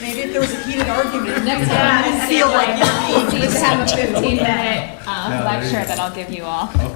Maybe if there was a heated argument, Next you time, didn't feel like you're being We'll need to have a listened to. 15-minute Yeah, there you lecture go. that I'll give you all. Okay.